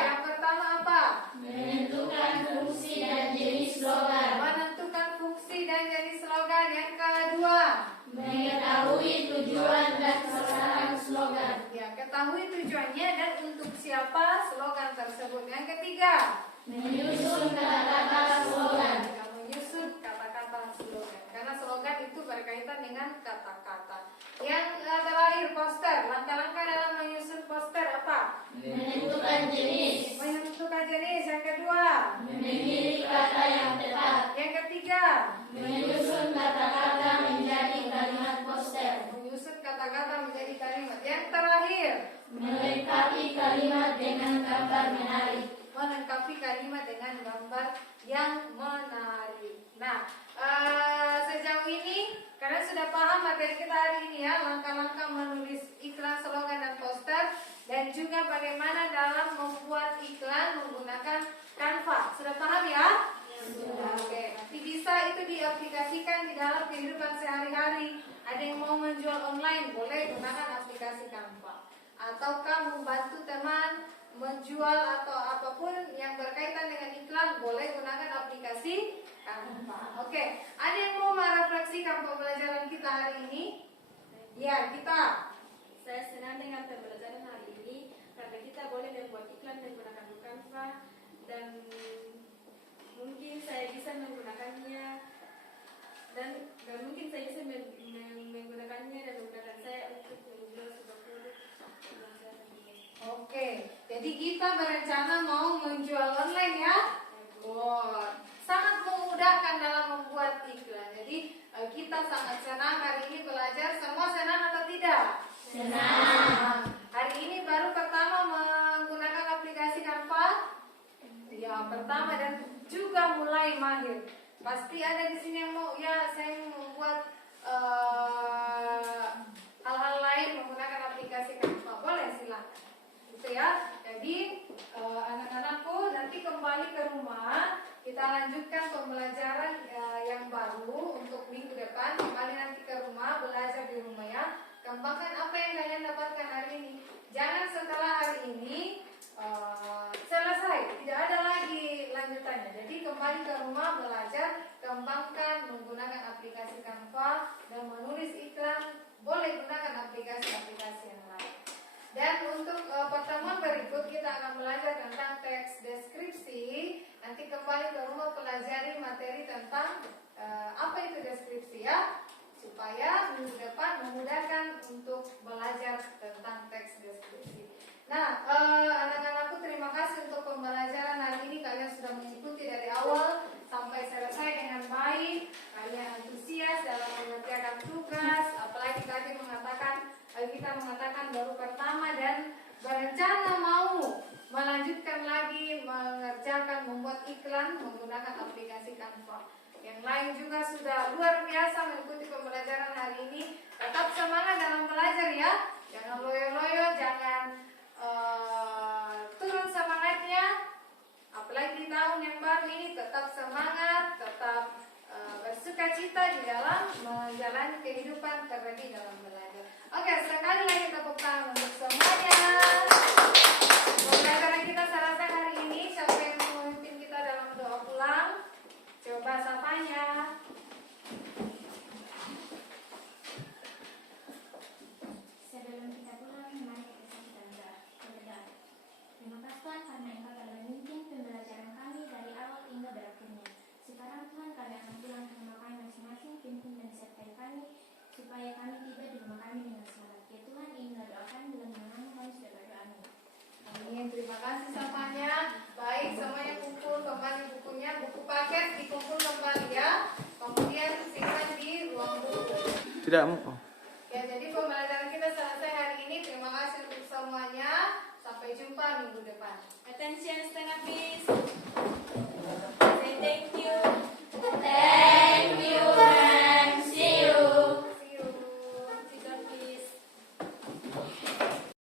Yang pertama apa? Menentukan fungsi dan jenis slogan. Menentukan fungsi dan jenis slogan. Yang kedua? Mengetahui tujuan dan sasaran slogan. Ya, ketahui tujuannya dan untuk siapa slogan tersebut. Yang ketiga? Menyusun kata-kata slogan. Ya, menyusun kata-kata slogan. Karena slogan itu berkaitan dengan kata-kata. Yang terakhir, poster. Langkah-langkah dalam menyusun poster apa? Menentukan jenis. Menentukan jenis. Yang kedua? Memilih kata yang tepat. Yang ketiga? Menyusun kata-kata menjadi kalimat poster. Menyusun kata-kata menjadi kalimat. Yang terakhir? Melengkapi kalimat dengan gambar menarik. Melengkapi kalimat dengan gambar yang menarik. Nah, sejauh ini kalian sudah paham materi kita hari ini ya, langkah-langkah menulis iklan, slogan, dan poster, dan juga bagaimana dalam membuat iklan menggunakan Canva. Sudah paham ya? Sudah. Oke, nanti bisa itu diaplikasikan di dalam kehidupan sehari-hari. Ada yang mau menjual online, boleh gunakan aplikasi Canva. Ataukah membantu teman menjual atau apapun yang berkaitan dengan iklan, boleh gunakan aplikasi Canva. Oke, ada yang mau merefleksikan pembelajaran kita hari ini? Ya, kita. Saya senang dengan pembelajaran hari ini karena kita boleh membuat iklan menggunakan Canva dan mungkin saya bisa menggunakannya dan mungkin saya bisa menggunakannya dan menggunakan saya untuk menjual sebuah produk. Oke, jadi kita berencana mau menjual online ya. Wow, sangat memudahkan dalam membuat iklan. Jadi kita sangat senang hari ini belajar. Semua senang atau tidak? Senang. Hari ini baru pertama menggunakan aplikasi Canva. Ya, pertama dan juga mulai mahir. Pasti ada di sini yang mau, ya saya mau membuat hal-hal lain menggunakan aplikasi Canva. Boleh, silakan. Gitu ya. Jadi anak-anakku nanti kembali ke rumah, kita lanjutkan pembelajaran yang baru untuk minggu depan. Kembali nanti ke rumah, belajar di rumah ya. Kembangkan apa yang kembangkan menggunakan aplikasi Canva dan menulis iklan boleh gunakan aplikasi-aplikasi yang lain. Dan untuk pertemuan berikut kita akan belajar tentang teks deskripsi. Nanti kembali ke rumah pelajari materi tentang apa itu deskripsi ya, supaya minggu depan memudahkan untuk belajar tentang teks deskripsi. Nah, anak-anakku terima kasih untuk pembelajaran hari ini. Kalian sudah mengikuti dari awal sampai selesai dengan baik. Kalian antusias dalam mengerjakan tugas. Apalagi tadi kita mengatakan baru pertama dan berencana mau melanjutkan lagi mengerjakan membuat iklan menggunakan aplikasi Canva. Yang lain juga sudah luar biasa mengikuti pembelajaran hari ini. Tetap semangat dalam belajar ya. Jangan loyo-loyo, jangan turun semangatnya. Apalagi di tahun yang baru ini tetap semangat, tetap bersukacita di dalam menjalani kehidupan, terlebih dalam belajar. Oke, sekali lagi tepuk tangan untuk semuanya. Pembelajaran kita selesai hari ini. Siapa yang mau memimpin kita dalam doa pulang? Coba sapanya. Sebelum kita pulang, mari kita berdoa. Terima kasih Tuhan karena Engkau telah memimpin pembelajaran kami dari awal hingga berakhirnya. Sekarang Tuhan kami akan pulang ke rumah kami masing-masing, pimpin dan sertai kami, supaya kami tiba di rumah kami dengan selamat. Ya Tuhan, inilah doa kami dalam nama kami sudah berdoa. Amin. Amin. Terima kasih sapanya. Baik, semuanya kumpul kembali bukunya, buku paket dikumpul kembali ya. Kemudian simpan di ruang buku. Tidak mau. Ya, jadi pembelajaran kita selesai hari ini. Terima kasih untuk semuanya. Sampai jumpa minggu depan. Attention, stand up please.